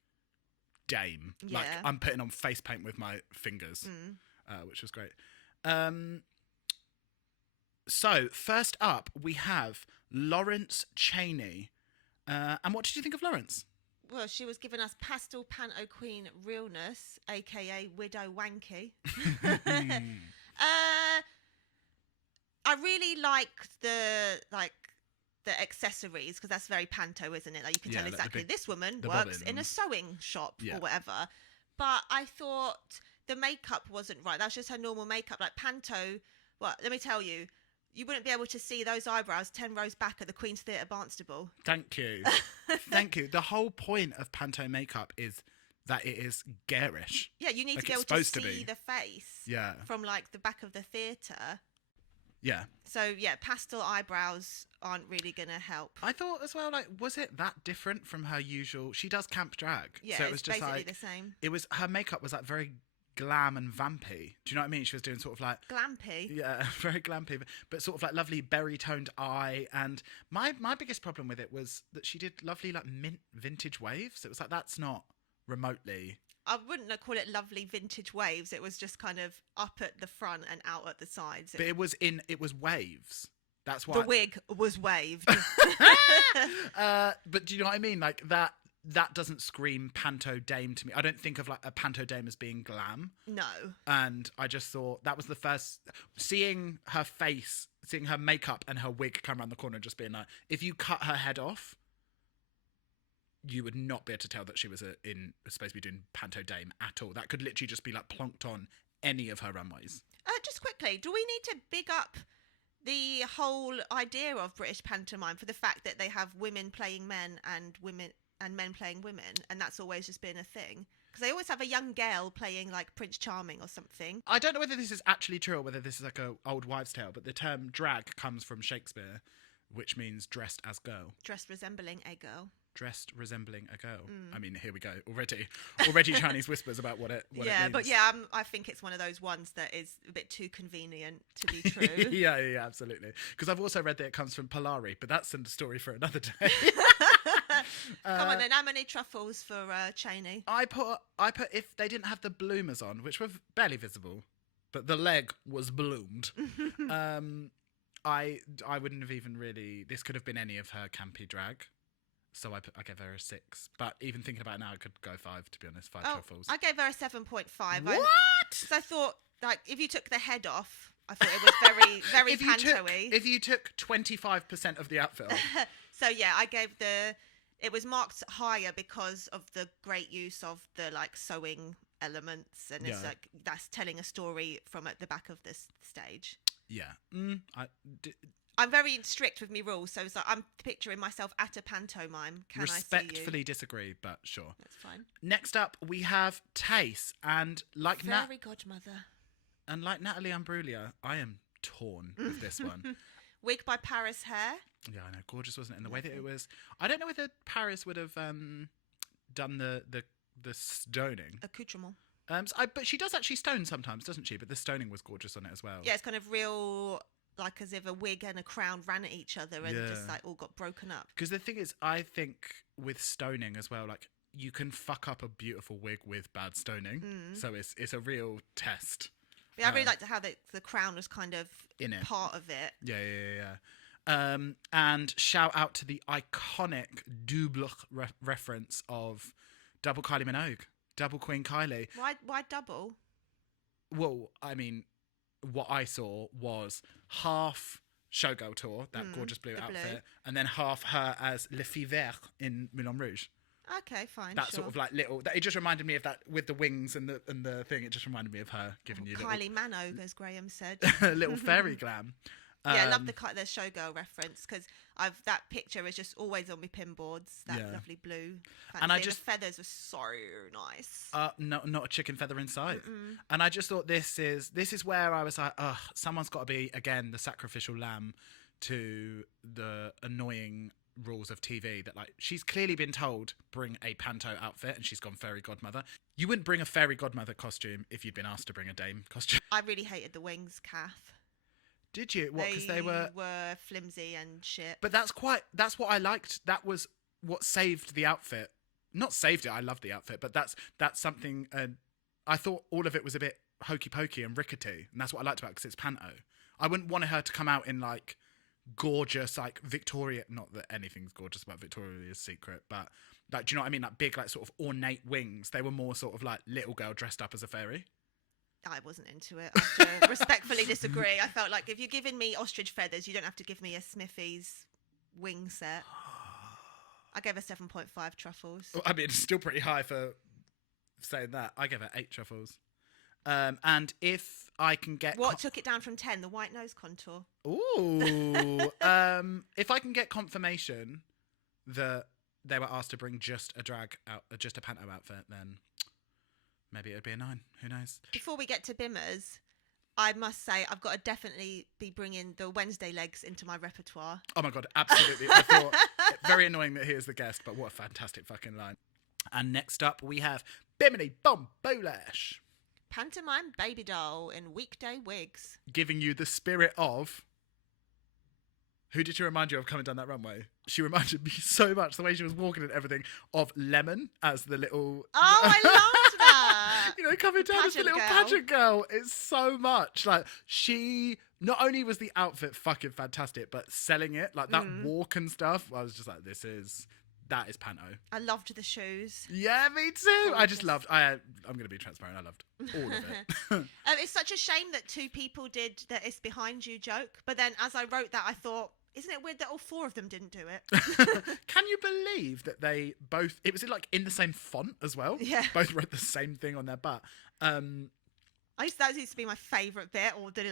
Dame. Like Yeah. I'm putting on face paint with my fingers, which was great. So first up, we have Lawrence Cheney. And what did you think of Lawrence? Well, she was giving us pastel panto queen realness, aka Widow Wanky. I really liked the accessories, because that's very panto, isn't it? Like you can Yeah, tell like the exactly big- this woman the works bobbin in a and- sewing shop Yeah. or whatever. But I thought the makeup wasn't right. That was just her normal makeup. Like panto, well, let me tell you, you wouldn't be able to see those eyebrows 10 rows back at the Queen's Theatre, Barnstable. Thank you. Thank you. The whole point of panto makeup is that it is garish. Yeah, you need Like to be able it's to supposed to see be. the face Yeah. from like the back of the theatre. Yeah. So yeah, pastel eyebrows aren't really gonna help. I thought as well, like, was it that different from her usual? She does camp drag. Yeah, so it it's was just basically like, the same. it was, her makeup was like very glam and vampy. Do you know what I mean? She was doing sort of like, Glampy. yeah, very glampy, but sort of like lovely berry toned eye. And my biggest problem with it was that she did lovely like mint vintage waves. It was like, that's not remotely. I wouldn't call it lovely vintage waves. It was just kind of up at the front and out at the sides. But it was waves. That's why. The wig was waved. But do you know what I mean? Like that doesn't scream panto dame to me. I don't think of like a panto dame as being glam. No. And I just thought that was the first, seeing her face, seeing her makeup and her wig come around the corner, and just being like, if you cut her head off, you would not be able to tell that she was supposed to be doing panto dame at all. That could literally just be like plonked on any of her runways. Just quickly, do we need to big up the whole idea of British pantomime for the fact that they have women playing men and men playing women, and that's always just been a thing? Because they always have a young girl playing like Prince Charming or something. I don't know whether this is actually true or whether this is like a old wives' tale, but the term drag comes from Shakespeare, which means dressed as girl. Dressed resembling a girl. Dressed resembling a girl. I mean, here we go. Already Chinese whispers about what it means. But I think it's one of those ones that is a bit too convenient to be true. yeah, absolutely. Because I've also read that it comes from Polari, but that's a story for another day. Come on then, how many truffles for Cheney? I put if they didn't have the bloomers on, which were barely visible, but the leg was bloomed. I wouldn't have even really. This could have been any of her campy drag. So I gave her a 6. But even thinking about it now, I could go 5, to be honest. 5 truffles. I gave her a 7.5. What? So I thought, like, if you took the head off, I thought it was very, very panto-y. If you took 25% of the outfit off. So, yeah, I gave it was marked higher because of the great use of the, like, sewing elements. And it's like, that's telling a story from at the back of this stage. Yeah. I'm very strict with my rules, so it's like I'm picturing myself at a pantomime. Can I see you? Respectfully disagree, but sure. That's fine. Next up, we have Tace, and like Fairy godmother. And like Natalie Imbruglia, I am torn with this one. Wig by Paris Hair. Yeah, I know, gorgeous, wasn't it? And the way that it was, I don't know whether Paris would have done the stoning. Accoutrement. But she does actually stone sometimes, doesn't she? But the stoning was gorgeous on it as well. Yeah, it's kind of real. Like as if a wig and a crown ran at each other and just like all got broken up. Because the thing is, I think with stoning as well, like you can fuck up a beautiful wig with bad stoning. So it's a real test. Yeah, I really liked how the crown was kind of in it, part of it. Yeah. And shout out to the iconic double reference of double Kylie Minogue, double Queen Kylie. Why double? Well, I mean, what I saw was half Showgirl Tour, that gorgeous blue outfit, and then half her as Le Fille Verte in Moulin Rouge. Okay, fine. That sort of like little. It just reminded me of that with the wings and the thing. It just reminded me of her giving you Kylie Minogue, as Graham said. little fairy glam. Yeah, I love the Showgirl reference because that picture is just always on my pin boards. That lovely blue. And the feathers were so nice. No, not a chicken feather in sight. And I just thought this is where I was like, someone's got to be again the sacrificial lamb to the annoying rules of TV that like she's clearly been told bring a panto outfit and she's gone fairy godmother. You wouldn't bring a fairy godmother costume if you'd been asked to bring a dame costume. I really hated the wings, Kath. Did you? What? Because they were flimsy and shit. But that's what I liked. That was what saved the outfit. Not saved it. I loved the outfit, but that's something. I thought all of it was a bit hokey pokey and rickety, and that's what I liked about it because it's panto. I wouldn't want her to come out in like gorgeous, like Victoria. Not that anything's gorgeous about Victoria's Secret, but like, do you know what I mean? Like big, like sort of ornate wings. They were more sort of like little girl dressed up as a fairy. I wasn't into it. I have to respectfully disagree. I felt like if you're giving me ostrich feathers, you don't have to give me a Smithy's wing set. I gave her 7.5 truffles. Well, I mean, it's still pretty high for saying that. I gave her 8 truffles. And if I can get... What took it down from 10? The white nose contour? Ooh. If I can get confirmation that they were asked to bring just a panto outfit, then... maybe it would be a 9. Who knows? Before we get to Bimmers, I must say I've got to definitely be bringing the Wednesday legs into my repertoire. Oh my God, absolutely. I thought, very annoying that he is the guest, but what a fantastic fucking line. And next up, we have Bimini Bombolash. Pantomime baby doll in weekday wigs. Giving you the spirit of... Who did she remind you of coming down that runway? She reminded me so much, the way she was walking and everything, of Lemon as the little... Oh, I loved that! You know, coming down as the little pageant girl. It's so much. Like, she... Not only was the outfit fucking fantastic, but selling it, like that walk and stuff, I was just like, that is panto. I loved the shoes. Yeah, me too. Gorgeous. I just loved... I'm going to be transparent. I loved all of it. It's such a shame that 2 people did the It's Behind You joke. But then as I wrote that, I thought... Isn't it weird that all 4 of them didn't do it? Can you believe that they both... It was like in the same font as well? Yeah. Both wrote the same thing on their butt. I That used to be my favourite bit, or the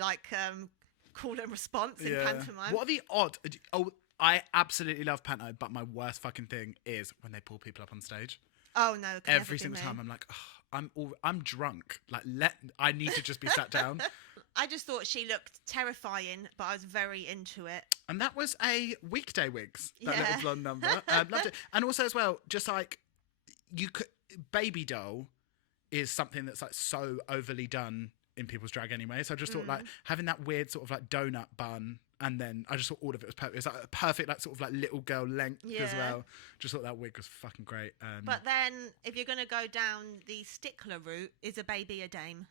call and response in pantomime. What are the odd? Oh, I absolutely love panto, but my worst fucking thing is when they pull people up on stage. Oh no! Every single time I'm like, oh, I'm drunk. Like, I need to just be sat down. I just thought she looked terrifying, but I was very into it. And that was a weekday wigs. That little blonde number, loved it. And also as well, just like baby doll is something that's like so overly done in people's drag anyway. So I just thought like having that weird sort of like donut bun, and then I just thought all of it was perfect. It was like a perfect like sort of like little girl length as well. Just thought that wig was fucking great. But then if you're going to go down the stickler route, is a baby a dame?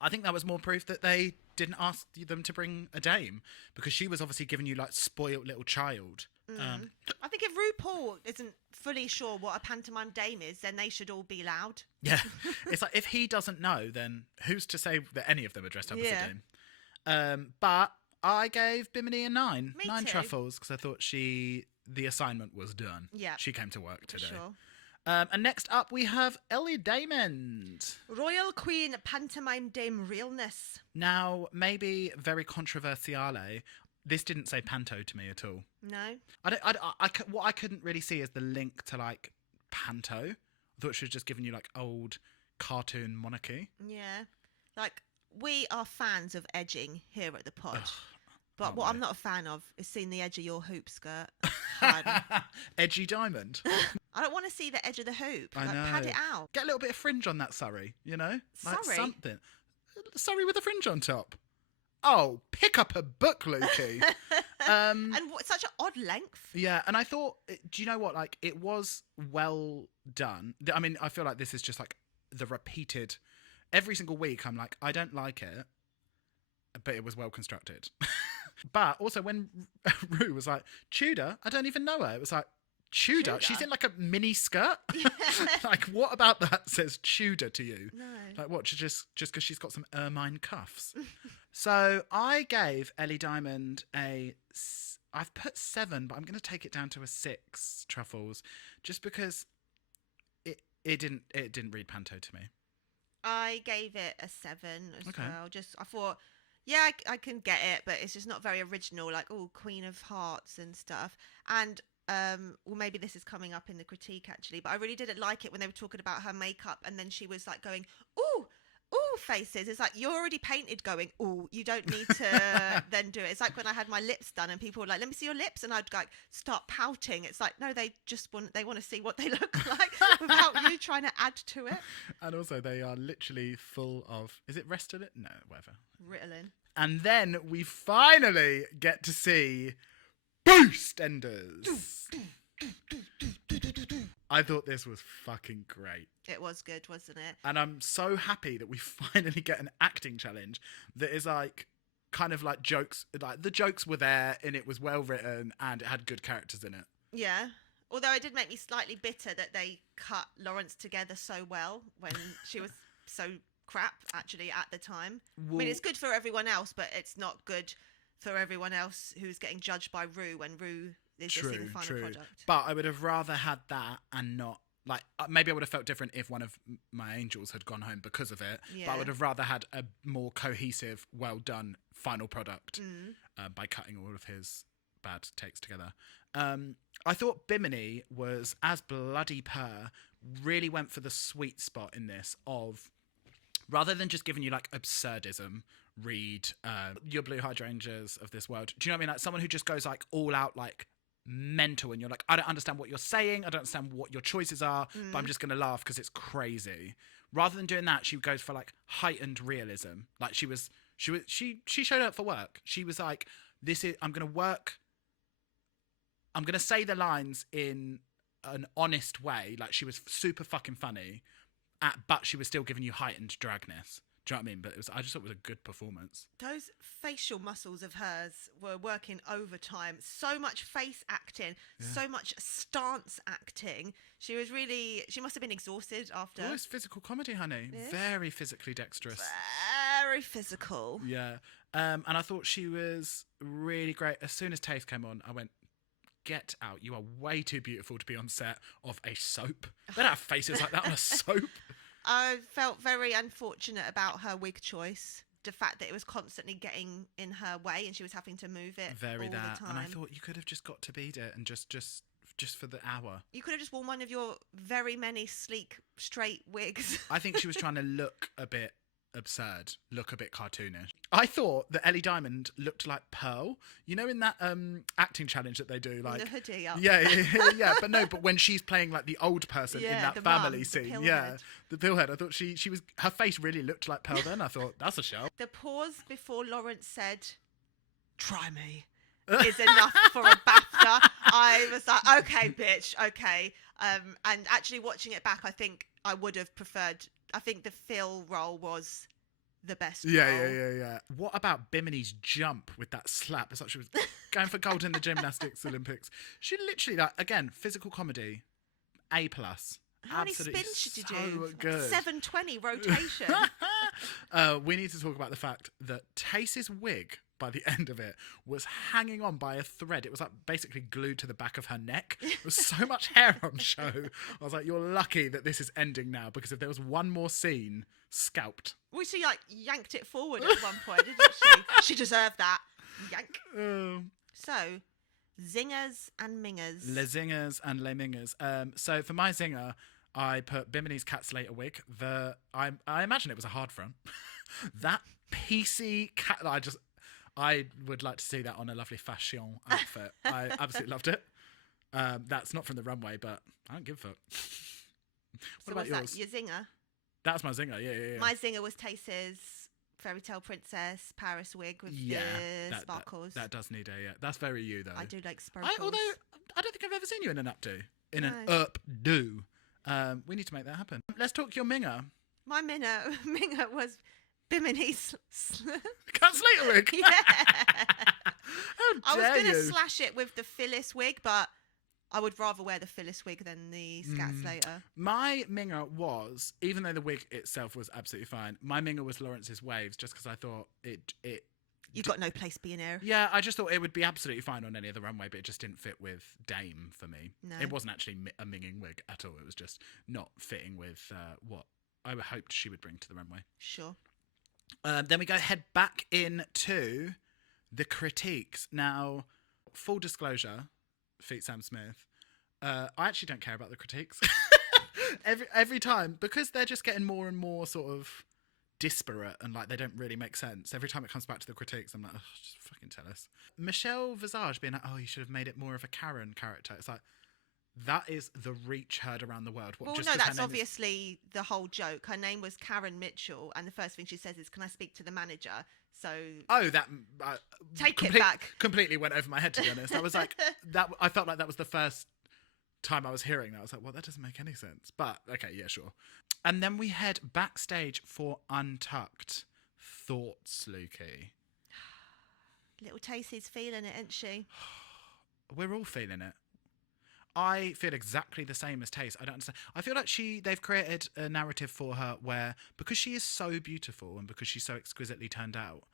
I think that was more proof that they didn't ask them to bring a dame, because she was obviously giving you like spoiled little child. I think if RuPaul isn't fully sure what a pantomime dame is, then they should all be loud. Yeah. It's like, if he doesn't know, then who's to say that any of them are dressed up as a dame? But I gave Bimini a 9. Me 9 too. truffles, because I thought the assignment was done. Yeah. She came to work today. Sure. And next up we have Ellie Diamond. Royal Queen Pantomime Dame Realness. Now, maybe very controversiale, this didn't say panto to me at all. No. What I couldn't really see is the link to like panto. I thought she was just giving you like old cartoon monarchy. Yeah. Like, we are fans of edging here at the pod. But Oh, what my. I'm not a fan of is seeing the edge of your hoop skirt. Edgy diamond. I don't want to see the edge of the hoop. I Like, know. pad it out. Get a little bit of fringe on that Surrey, you know? Like Surrey? something. Surrey with a fringe on top. Oh, pick up a book, Luki. And such an odd length. Yeah, and I thought, do you know what? Like, it was well done. I mean, I feel like this is just like the repeated. Every single week, I'm like, I don't like it, but it was well constructed. But also, when Rue was like, Tudor, I don't even know her. It was like, Tudor? She's in like a mini skirt? Like, what about that says Tudor to you? No. Like, what? Just because she's got some ermine cuffs? So I gave Ellie Diamond I've put 7, but I'm going to take it down to a 6 truffles, just because it didn't read panto to me. I gave it a 7 as Okay. well. I thought, yeah, I can get it, but it's just not very original, like, oh, Queen of Hearts and stuff. And, well, maybe this is coming up in the critique, actually, but I really didn't like it when they were talking about her makeup, and then she was, like, going, ooh, faces. It's like, you're already painted going, ooh, you don't need to then do it. It's like when I had my lips done and people were like, let me see your lips, and I'd like start pouting. It's like, no, they want to see what they look like without you trying to add to it. And also, they are literally full of, is it Restylane? No, whatever. Ritalin. And then we finally get to see Beastenders. I thought this was fucking great. It was good, wasn't it? And I'm so happy that we finally get an acting challenge that is like kind of like jokes. Like, the jokes were there and it was well written and it had good characters in it. Yeah. Although it did make me slightly bitter that they cut Lawrence together so well when she was so crap, actually, at the time. I mean, it's good for everyone else, but it's not good for everyone else who's getting judged by Rue when Rue is just seeing the final product. But I would have rather had that and not, like, maybe I would have felt different if one of my angels had gone home because of it. Yeah. But I would have rather had a more cohesive, well done final product by cutting all of his bad takes together. I thought Bimini was, as bloody per, really went for the sweet spot in this of, rather than just giving you like absurdism, read your blue hydrangeas of this world. Do you know what I mean? Like someone who just goes like all out like mental and you're like, I don't understand what you're saying. I don't understand what your choices are, but I'm just going to laugh because it's crazy. Rather than doing that, she goes for like heightened realism. Like she showed up for work. She was like, I'm going to work. I'm going to say the lines in an honest way. Like she was super fucking funny, but she was still giving you heightened dragness. Do you know what I mean? But I just thought it was a good performance. Those facial muscles of hers were working overtime. So much face acting, so much stance acting. She must have been exhausted after. Oh, it's physical comedy, honey. Yes. Very physically dexterous. Very physical. Yeah. And I thought she was really great. As soon as Taste came on, I went, get out. You are way too beautiful to be on set of a soap. They don't have faces like that on a soap. I felt very unfortunate about her wig choice. The fact that it was constantly getting in her way and she was having to move it all the time. And I thought you could have just got to beat it and just for the hour. You could have just worn one of your very many sleek, straight wigs. I think she was trying to look a bit absurd, look a bit cartoonish. I thought that Ellie Diamond looked like Pearl. You know, in that acting challenge that they do, like the hoodie up. Yeah. But when she's playing like the old person in that family scene, the pillhead. I thought she was, her face really looked like Pearl. Then I thought that's a show. The pause before Lawrence said, "Try me," is enough for a BAFTA. I was like, okay, bitch, okay. And actually watching it back, I think I would have preferred. I think the Phil role was the best role. Yeah. What about Bimini's jump with that slap? It's like she was going for gold in the gymnastics Olympics. She literally, like, again, physical comedy, A+. How many spins did you do? Good. 720 rotation. We need to talk about the fact that Tace's wig, by the end of it, was hanging on by a thread. It was like basically glued to the back of her neck. There was so much hair on show. I was like, you're lucky that this is ending now, because if there was one more scene, scalped. Well, she like yanked it forward at one point, didn't she? She deserved that. Yank. So, zingers and mingers. Les zingers and les mingers. So for my zinger, I put Bimini's cat Slater wig. I imagine it was a hard front. That PC cat. I would like to see that on a lovely fashion outfit. I absolutely loved it. That's not from the runway, but I don't give a fuck. What about yours? That? Your zinger? That's my zinger, yeah. My zinger was Tace's Fairy Tale Princess Paris wig with the sparkles. That does need a, That's very you, though. I do like sparkles. Although, I don't think I've ever seen you in an updo. An updo. We need to make that happen. Let's talk your minger. My minger was Bimini's Cat Slater wig. Yeah. How dare I was going to you? slash it with the Phyllis wig, but I would rather wear the Phyllis wig than the Scat Slater. My minger was, even though the wig itself was absolutely fine, my minger was Lawrence's waves, just because I thought it You've got no place being here. Yeah, I just thought it would be absolutely fine on any other runway, but it just didn't fit with Dame for me. No. It wasn't actually a minging wig at all. It was just not fitting with what I hoped she would bring to the runway. Sure. Then we head back into the critiques. Now, full disclosure, Feet Sam Smith, I actually don't care about the critiques. every time, because they're just getting more and more sort of disparate and like they don't really make sense. Every time it comes back to the critiques, I'm like, oh, just fucking tell us. Michelle Visage being like, oh, you should have made it more of a Karen character. It's like, that is the reach heard around the world. Well, no, that's obviously the whole joke. Her name was Karen Mitchell, and the first thing she says is, "Can I speak to the manager?" So, take it back. Completely went over my head, to be honest. I was like, that. I felt like that was the first time I was hearing that. I was like, well, that doesn't make any sense. But okay, yeah, sure. And then we head backstage for Untucked. Thoughts, Luki? Little Tacey's feeling it, isn't she? We're all feeling it. I feel exactly the same as Tace. I don't understand. I feel like they've created a narrative for her where, because she is so beautiful and because she's so exquisitely turned out,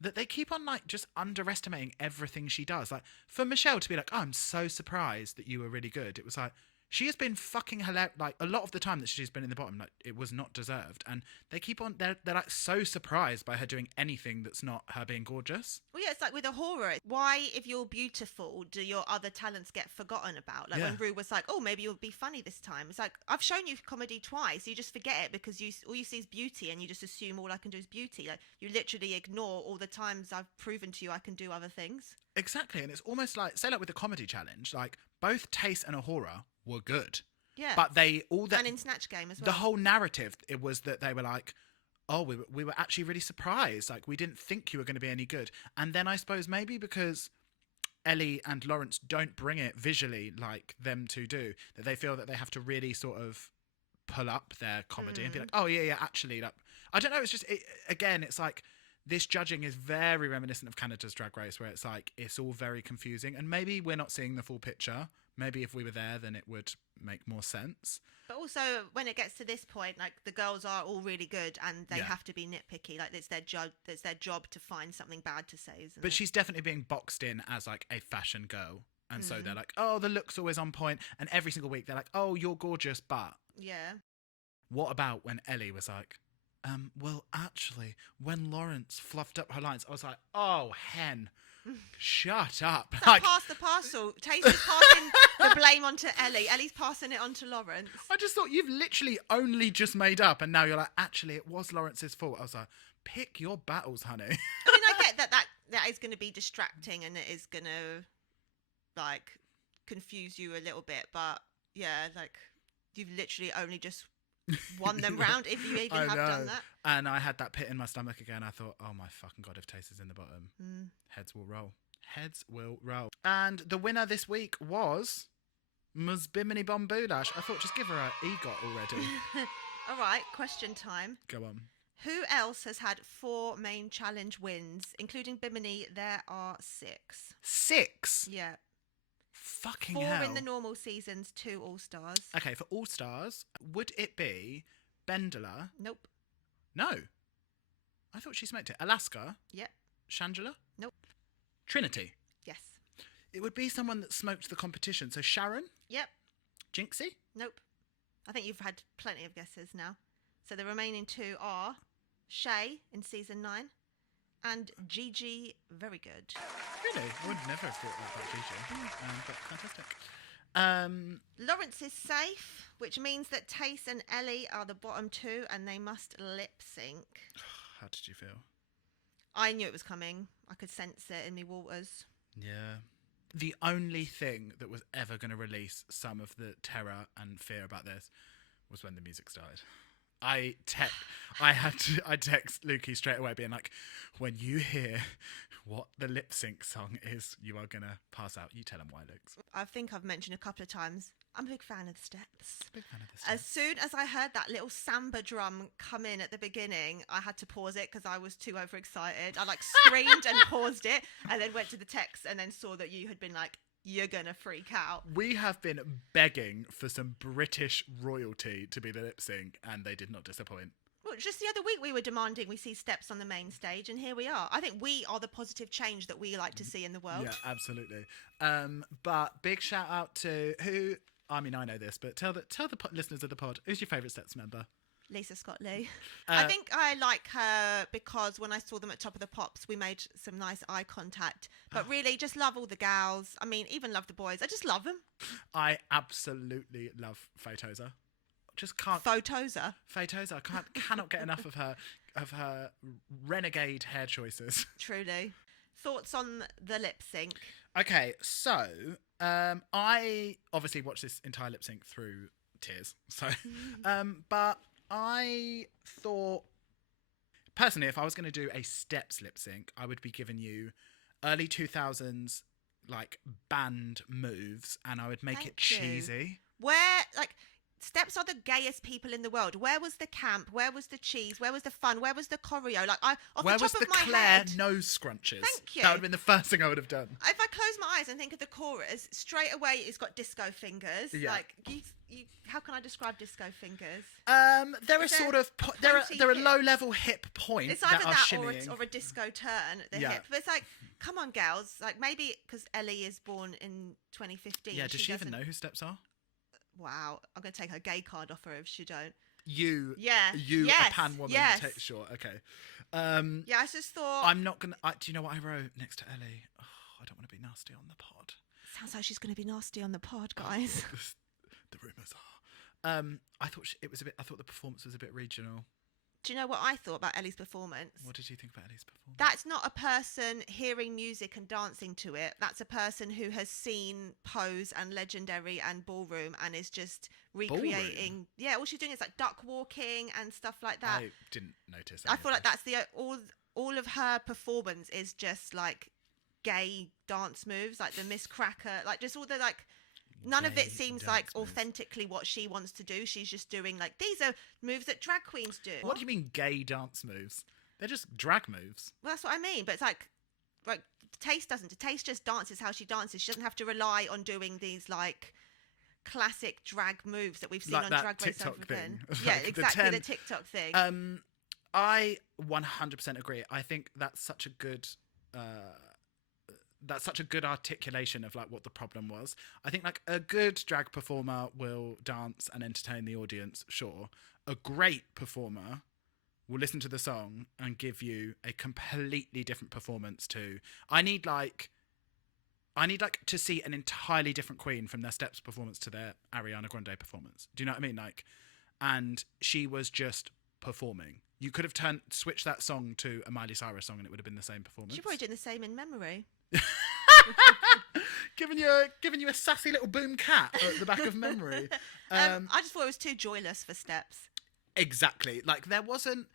that they keep on like just underestimating everything she does. Like for Michelle to be like, oh, I'm so surprised that you were really good. It was like, she has been fucking hilarious. Like a lot of the time that she's been in the bottom, like it was not deserved. And they keep on, they're like so surprised by her doing anything that's not her being gorgeous. Well, yeah, it's like with a horror. Why, if you're beautiful, do your other talents get forgotten about? Like when Rue was like, oh, maybe you'll be funny this time. It's like, I've shown you comedy twice. You just forget it because all you see is beauty and you just assume all I can do is beauty. Like you literally ignore all the times I've proven to you I can do other things. Exactly. And it's almost like, say like with the comedy challenge, like both Tace and Ahura were good. Yeah. But and in Snatch Game as well. The whole narrative, it was that they were like, oh, we were actually really surprised. Like, we didn't think you were going to be any good. And then I suppose maybe because Ellie and Lawrence don't bring it visually like them two do, that they feel that they have to really sort of pull up their comedy and be like, oh, yeah, actually, like, I don't know. It's just, again, it's like, this judging is very reminiscent of Canada's Drag Race, where it's like, it's all very confusing. And maybe we're not seeing the full picture. Maybe if we were there, then it would make more sense. But also, when it gets to this point, like the girls are all really good, and they have to be nitpicky. Like it's their job to find something bad to say. Isn't it? She's definitely being boxed in as like a fashion girl, and so they're like, oh, the look's always on point, and every single week they're like, oh, you're gorgeous, but yeah. What about when Ellie was like, well, actually, when Lawrence fluffed up her lines, I was like, oh, hen, shut up. It's like, pass the parcel. Taste is passing the blame onto Ellie. Ellie's passing it on to Lawrence. I just thought you've literally only just made up, and now you're like, actually, it was Lawrence's fault. I was like, pick your battles, honey. I mean, I get that is going to be distracting and it is going to, like, confuse you a little bit. But, yeah, like, you've literally only just won them round if you even have done that. And I had that pit in my stomach again. I thought, oh my fucking God, if Taste is in the bottom, heads will roll. Heads will roll. And the winner this week was Musbimini Bomboolash. I thought, just give her an EGOT already. All right, question time. Go on. Who else has had 4 main challenge wins, including Bimini? There are 6. 6? Yeah. Fucking 4 hell. in the normal seasons, 2 All-Stars. Okay, for All-Stars, would it be Bendela? Nope. No. I thought she smoked it. Alaska? Yep. Shangela? Nope. Trinity? Yes. It would be someone that smoked the competition. So Sharon? Yep. Jinxie? Nope. I think you've had plenty of guesses now. So the remaining 2 are Shay in season 9 and Gigi Very Good. Really? I would never have thought about Gigi. But fantastic. Lawrence is safe, which means that Tace and Ellie are the bottom 2 and they must lip sync. How did you feel? I knew it was coming. I could sense it in me waters. Yeah. The only thing that was ever going to release some of the terror and fear about this was when the music started. I text Luki straight away being like, when you hear what the lip sync song is, you are going to pass out. You tell them why, Luke. I think I've mentioned a couple of times, I'm a big fan of the steps. Big fan of the steps. As soon as I heard that little samba drum come in at the beginning, I had to pause it because I was too overexcited. I screamed and paused it and then went to the text and then saw that you had been like, you're going to freak out. We have been begging for some British royalty to be the lip sync, and they did not disappoint. Well, just the other week we were demanding we see steps on the main stage, and here we are. I think we are the positive change that we like to see in the world. Yeah, absolutely. But big shout out to who, I mean, I know this, but tell the listeners of the pod, who's your favourite Steps member? Lisa Scott-Lee. I think I like her because when I saw them at Top of the Pops, we made some nice eye contact. But really, just love all the gals. I mean, even love the boys. I just love them. I absolutely love Photosa. Just can't. Photosa. Photosa. I cannot get enough of her renegade hair choices. Truly. Thoughts on the lip sync? Okay, so I obviously watched this entire lip sync through tears. So, but I thought, personally, if I was going to do a Steps lip sync, I would be giving you early 2000s, band moves, and I would make it cheesy. Where, Steps are the gayest people in the world. Where was the camp? Where was the cheese? Where was the fun? Where was the choreo? Where was the Claire nose scrunches? Thank you. That would have been the first thing I would have done. If I close my eyes and think of the chorus, straight away it's got disco fingers. Yeah. How can I describe disco fingers? There are low level hip points. It's either that are that shimmying. or a disco turn at the hip. But it's come on, gals. Maybe because Ellie is born in 2015. Yeah, does she even know who Steps are? Wow, I'm going to take her gay card off her if she don't. You, yes, a pan woman. yes. Sure, okay. Yeah, I just thought... I'm not going to... Do you know what I wrote next to Ellie? Oh, I don't want to be nasty on the pod. Sounds like she's going to be nasty on the pod, guys. The rumours are. I thought the performance was a bit regional. Do you know what I thought about Ellie's performance? What did you think about Ellie's performance? That's not a person hearing music and dancing to it. That's a person who has seen Pose and Legendary and Ballroom and is just recreating. Ballroom? Yeah, all she's doing is duck walking and stuff like that. I didn't notice. I feel like that's all of her performance is just gay dance moves, the Miss Cracker, just all the none of it seems authentically what she wants to do. She's just doing these are moves that drag queens do. What do you mean gay dance moves? They're just drag moves. Well, that's what I mean. But it's Taste doesn't. Taste just dances how she dances. She doesn't have to rely on doing these classic drag moves that we've seen on Drag Race TikTok over thing. Yeah, exactly, the TikTok thing. I 100% agree. I think that's such a good articulation of what the problem was. I think a good drag performer will dance and entertain the audience, sure, a great performer will listen to the song and give you a completely different performance to. I need to see an entirely different Queen from their Steps performance to their Ariana Grande performance. Do you know what I mean? Like, and she was just performing. You could have switched that song to a Miley Cyrus song and it would have been the same performance. She's probably doing the same in memory. giving you a sassy little boom cat at the back of memory. I just thought it was too joyless for Steps. Exactly. Like, there wasn't.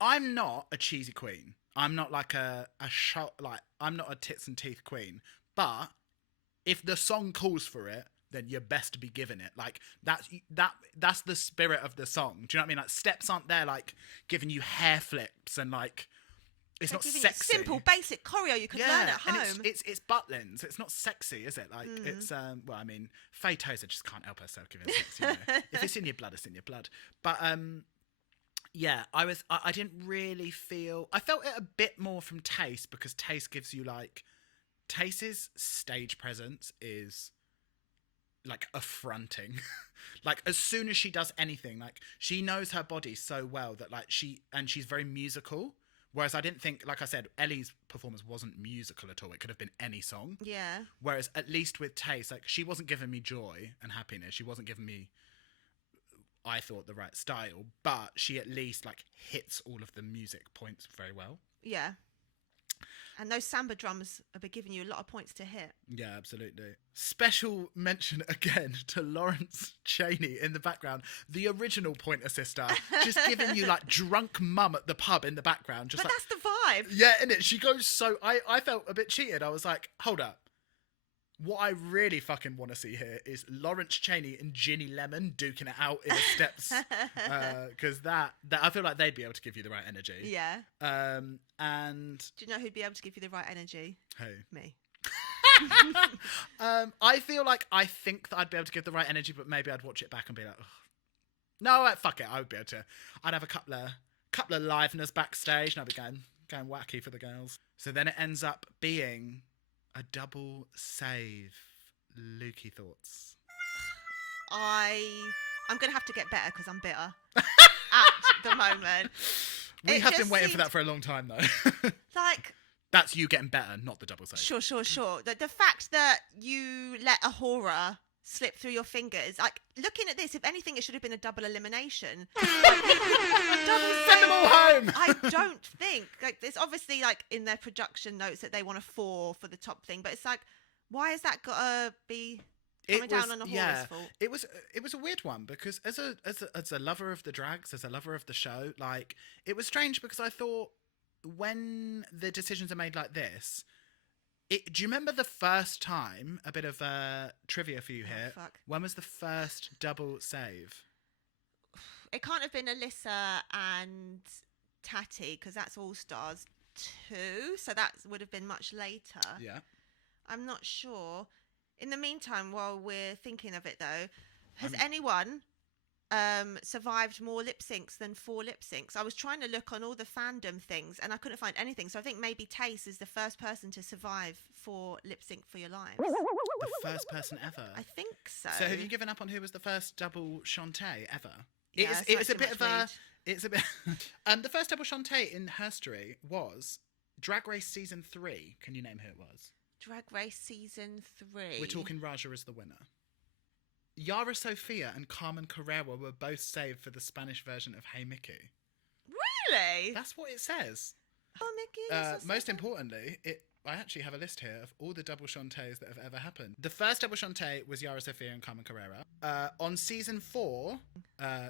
I'm not a cheesy queen. I'm not like a show. Like, I'm not a tits and teeth queen. But if the song calls for it, then you're best to be given it. Like, that's the spirit of the song. Do you know what I mean? Like, Steps aren't there like giving you hair flips and like. It's not sexy. Simple, basic choreo you could learn at home. And it's butlins. It's not sexy, is it? Like, it's well, I mean, Faye Tozer just can't help herself giving sex. You know? If it's in your blood, it's in your blood. But yeah, I didn't really feel. I felt it a bit more from Taste, because Taste gives you like. Taste's stage presence is like affronting. Like, as soon as she does anything, like, she knows her body so well that like she's very musical. Whereas I didn't think, like I said, Ellie's performance wasn't musical at all. It could have been any song. Yeah. Whereas at least with Taste, like, she wasn't giving me joy and happiness. She wasn't giving me, I thought, the right style. But she at least like hits all of the music points very well. Yeah. And those samba drums have been giving you a lot of points to hit. Yeah, absolutely. Special mention again to Lawrence Cheney in the background, the original Pointer Sister, just giving you like drunk mum at the pub in the background. Just but like, that's the vibe. Yeah, innit? She goes so. I felt a bit cheated. I was like, hold up. What I really fucking want to see here is Lawrence Cheney and Ginny Lemon duking it out in the Steps, because that I feel like they'd be able to give you the right energy. Yeah. And do you know who'd be able to give you the right energy? Who? Me. I think that I'd be able to give the right energy, but maybe I'd watch it back and be like, ugh. No, fuck it. I would be able to. I'd have a couple of liveners backstage, and I'd be going wacky for the girls. So then it ends up being a double save. Luki, thoughts? I'm going to have to get better because I'm bitter at the moment. We have been waiting for that for a long time, though. Like, that's you getting better, not the double save. Sure. The fact that you let a horror slip through your fingers, like, looking at this, if anything, it should have been a double elimination. Send them all home. I don't think, like, there's obviously like in their production notes that they want a 4 for the top thing, but it's like, why has that got to be coming down on a horror's fault? It was a weird one, because as a lover of the drags, as a lover of the show, like, it was strange, because I thought when the decisions are made like this. Do you remember the first time, a bit of trivia for you here, when was the first double save? It can't have been Alyssa and Tati, because that's All Stars 2, so that would have been much later. Yeah. I'm not sure. In the meantime, while we're thinking of it though, has anyone survived more lip syncs than 4 lip syncs? I was trying to look on all the fandom things and I couldn't find anything. So I think maybe Tace is the first person to survive 4 lip sync for your lives. The first person ever? I think so. So have you given up on who was the first double Shantae ever? Yeah, it was a bit of a... It's a bit... the first double Shantae in history was Drag Race Season 3. Can you name who it was? Drag Race Season 3. We're talking Raja as the winner. Yara Sofia and Carmen Carrera were both saved for the Spanish version of Hey Mickey. Really? That's what it says. Oh, Mickey. Most importantly, I actually have a list here of all the double Shantaes that have ever happened. The first double Shantae was Yara Sofia and Carmen Carrera. On season 4,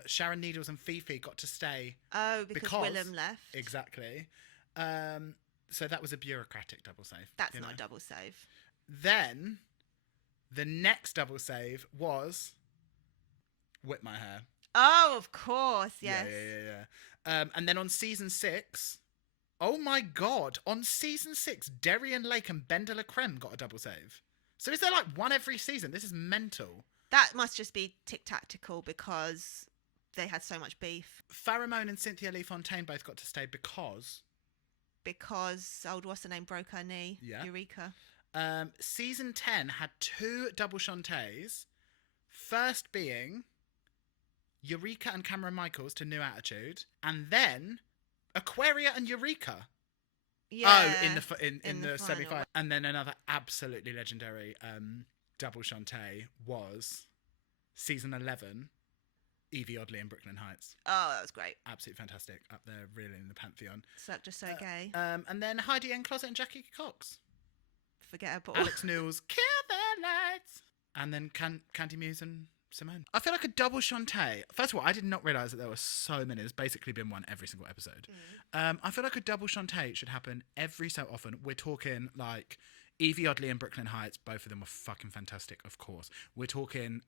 Sharon Needles and Fifi got to stay. Oh, because Willem left. Exactly. So that was a bureaucratic double save. That's not a double save. Then the next double save was Whip My Hair. Oh, of course, yes. Yeah. And then on season 6, oh my God, on season 6, Darian Lake and Ben de la Creme got a double save. So is there like one every season? This is mental. That must just be Tic-Tactical because they had so much beef. Pheromone and Cynthia Lee Fontaine both got to stay because what's her name, broke her knee. Yeah. Eureka. Season 10 had 2 double Shantaes. First being Eureka and Cameron Michaels to New Attitude, and then Aquaria and Eureka. Yeah. Oh, in the final. semi-final. And then another absolutely legendary double Shantae was season 11, Evie Oddly in Brooklyn Heights. Oh, that was great. Absolutely fantastic. Up there, really in the pantheon. Just so gay. And then Heidi N. Closet and Jackie Cox. Forgettable. Alex Newell's Kill the Lights. And then Candy Muse and Simone. I feel like a double Shantae. First of all, I did not realise that there were so many. There's basically been one every single episode. I feel like a double Shantae should happen every so often. We're talking like Evie Oddly and Brooklyn Heights. Both of them were fucking fantastic, of course. We're talking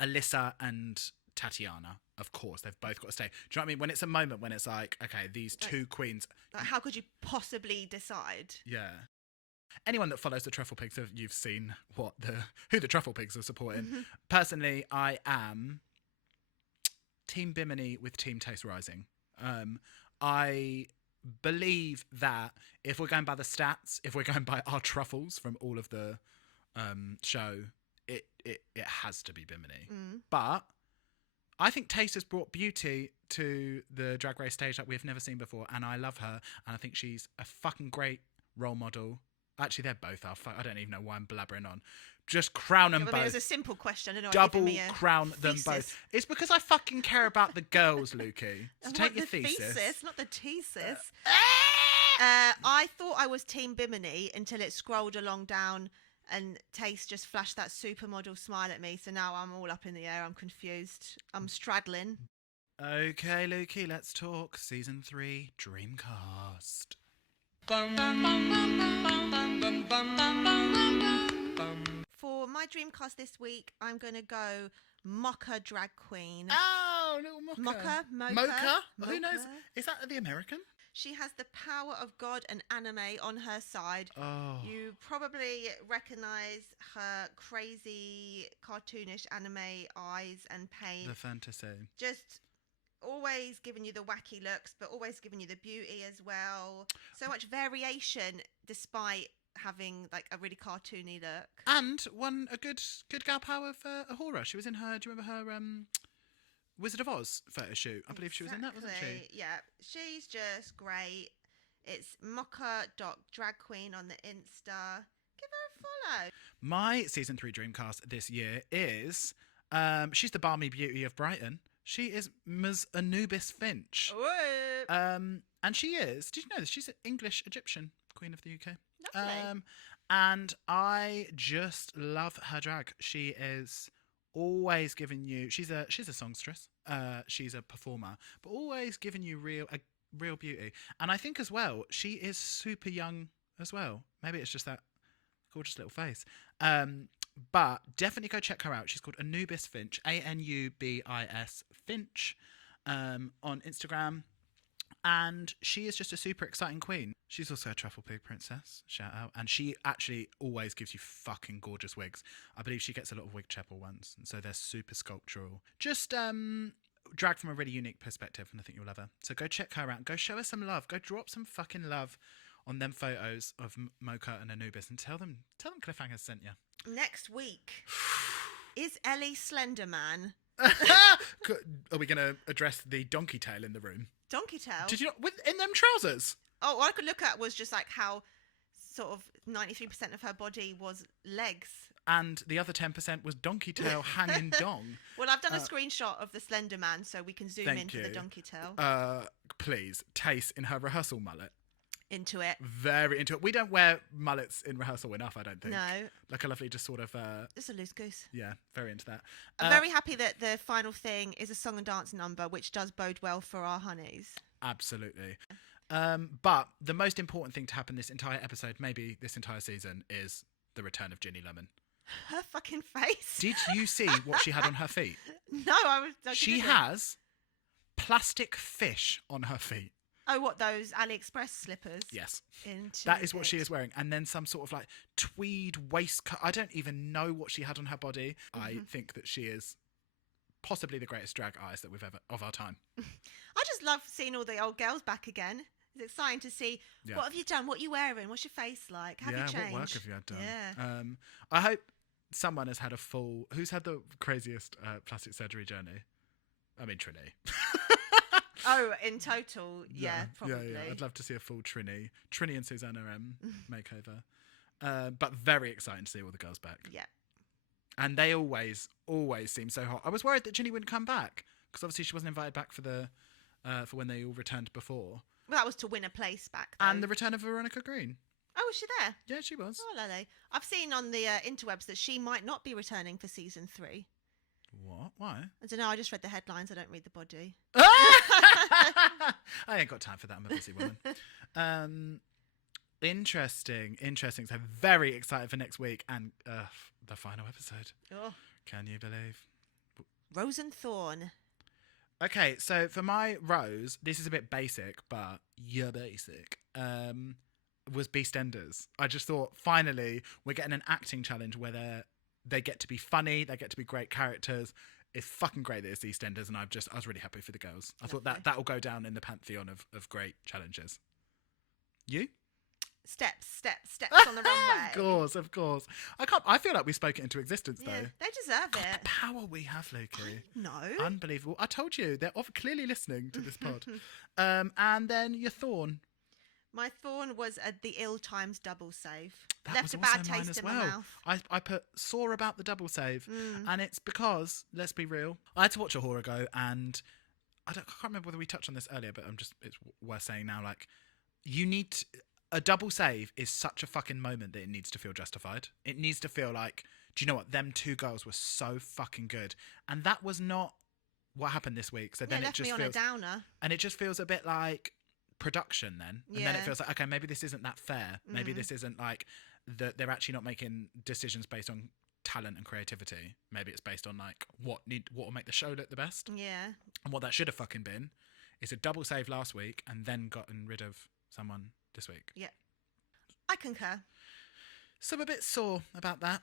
Alyssa and Tatiana, of course. They've both got to stay. Do you know what I mean? When it's a moment when it's like, okay, these two queens. Like, how could you possibly decide? Yeah. Anyone that follows the Truffle Pigs, you've seen who the Truffle Pigs are supporting. Personally, I am Team Bimini with Team Taste Rising. I believe that if we're going by the stats, if we're going by our truffles from all of the show, it has to be Bimini. But I think Taste has brought beauty to the Drag Race stage like we've never seen before, and I love her, and I think she's a fucking great role model. Actually, they're both are. I don't even know why I'm blabbering on. Just crown them both. It was a simple question. I know. Double crown them both. It's because I fucking care about the girls, Luki. So take your thesis. Not the thesis. I thought I was Team Bimini until it scrolled along down and Taste just flashed that supermodel smile at me. So now I'm all up in the air. I'm confused. I'm straddling. Okay, Luki, let's talk season 3 Dreamcast. For my Dreamcast this week, I'm going to go Mocha Drag Queen. Oh, little Mocha. Mocha? Who knows? Is that the American? She has the power of God and anime on her side. Oh. You probably recognise her crazy, cartoonish anime eyes and paint. The fantasy. Just always giving you the wacky looks, but always giving you the beauty as well. So much variation, despite having like a really cartoony look. And won a good gal power for Ahura. She was in her. Do you remember her Wizard of Oz photo shoot? I believe she was in that, wasn't she? Yeah, she's just great. It's mocha.dragqueen on the Insta. Give her a follow. My season 3 Dreamcast this year is she's the balmy beauty of Brighton. She is Ms. Anubis Finch. And she is, did you know this? She's an English Egyptian Queen of the UK. Lovely. And I just love her drag. She is always giving you, she's a songstress, she's a performer, but always giving you real beauty. And I think as well, she is super young as well. Maybe it's just that gorgeous little face. But definitely go check her out. She's called Anubis Finch, Anubis Finch, on Instagram. And she is just a super exciting queen. She's also a Truffle Pig princess, shout out. And she actually always gives you fucking gorgeous wigs. I believe she gets a lot of wig chapel ones, and so they're super sculptural. Just drag from a really unique perspective, and I think you'll love her. So go check her out. Go show her some love. Go drop some fucking love on them photos of Mocha and Anubis, and tell them Cliffhangers sent you. Next week is Ellie Slenderman. Are we going to address the donkey tail in the room? Donkey tail? Did you not, in them trousers? Oh, all I could look at was just like how sort of 93% of her body was legs. And the other 10% was donkey tail hanging dong. Well, I've done a screenshot of the Slender Man, so we can zoom into the donkey tail. Please, Tace in her rehearsal mullet. Into it. Very into it. We don't wear mullets in rehearsal enough, I don't think. No. Like a lovely just sort of... Just a loose goose. Yeah, very into that. I'm very happy that the final thing is a song and dance number, which does bode well for our honeys. Absolutely. But the most important thing to happen this entire episode, maybe this entire season, is the return of Ginny Lemon. Her fucking face. Did you see what she had on her feet? No, She has plastic fish on her feet. Oh, what, those AliExpress slippers? Yes. That is what she is wearing. And then some sort of like tweed waistcoat. I don't even know what she had on her body. Mm-hmm. I think that she is possibly the greatest drag artist that we've ever of our time. I just love seeing all the old girls back again. It's exciting to see. Yeah. What have you done? What are you wearing? What's your face like? Have you changed? What work have you had done? Yeah. I hope someone has had who's had the craziest plastic surgery journey? I mean, Trini. Oh, in total, yeah, probably. Yeah. I'd love to see a full Trini and Susanna makeover. But very exciting to see all the girls back. Yeah. And they always seem so hot. I was worried that Ginny wouldn't come back because obviously she wasn't invited back for the for when they all returned before. Well, that was to win a place back, though. And the return of Veronica Green. Oh, was she there? Yeah, she was. Oh, lolly. I've seen on the interwebs that she might not be returning for season 3. What? Why? I don't know. I just read the headlines. I don't read the body. I ain't got time for that. I'm a busy woman. Interesting. So very excited for next week and the final episode. Oh. Can you believe? Rose and Thorn. Okay, so for my rose, this is a bit basic, but you're basic. Was Beastenders. I just thought finally we're getting an acting challenge where they get to be funny, they get to be great characters. It's fucking great that it's Beastenders, and I was really happy for the girls. I thought that will go down in the pantheon of great challenges. You? Steps on the runway. Of course. I feel like we spoke it into existence though. Yeah, they deserve God, it. the power we have, Luki. No. Unbelievable. I told you, they're clearly listening to this pod. And then your thorn. My thorn was the ill times double save. That Left was a also bad mine taste as in well. my mouth. I put sore about the double save, and it's because, let's be real, I had to watch a horror go, and I can't remember whether we touched on this earlier, but it's worth saying now. Like, a double save is such a fucking moment that it needs to feel justified. It needs to feel like, do you know what? Them two girls were so fucking good, and that was not what happened this week. So then it just left me on a downer, and it just feels a bit like production then, and then it feels like, okay, maybe this isn't that fair. Maybe this isn't like that they're actually not making decisions based on talent and creativity. Maybe it's based on like what will make the show look the best. Yeah. And what that should have fucking been is a double save last week and then gotten rid of someone this week. Yeah. I concur. So I'm a bit sore about that.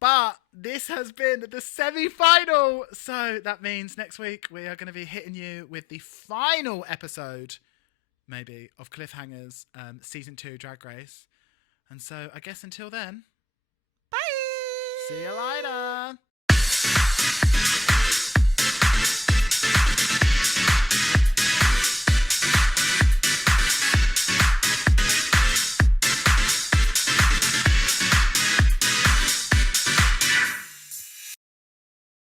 But this has been the semi-final. So that means next week we are going to be hitting you with the final episode, maybe, of Cliffhangers, season 2 Drag Race. And so I guess until then, Bye. see you later.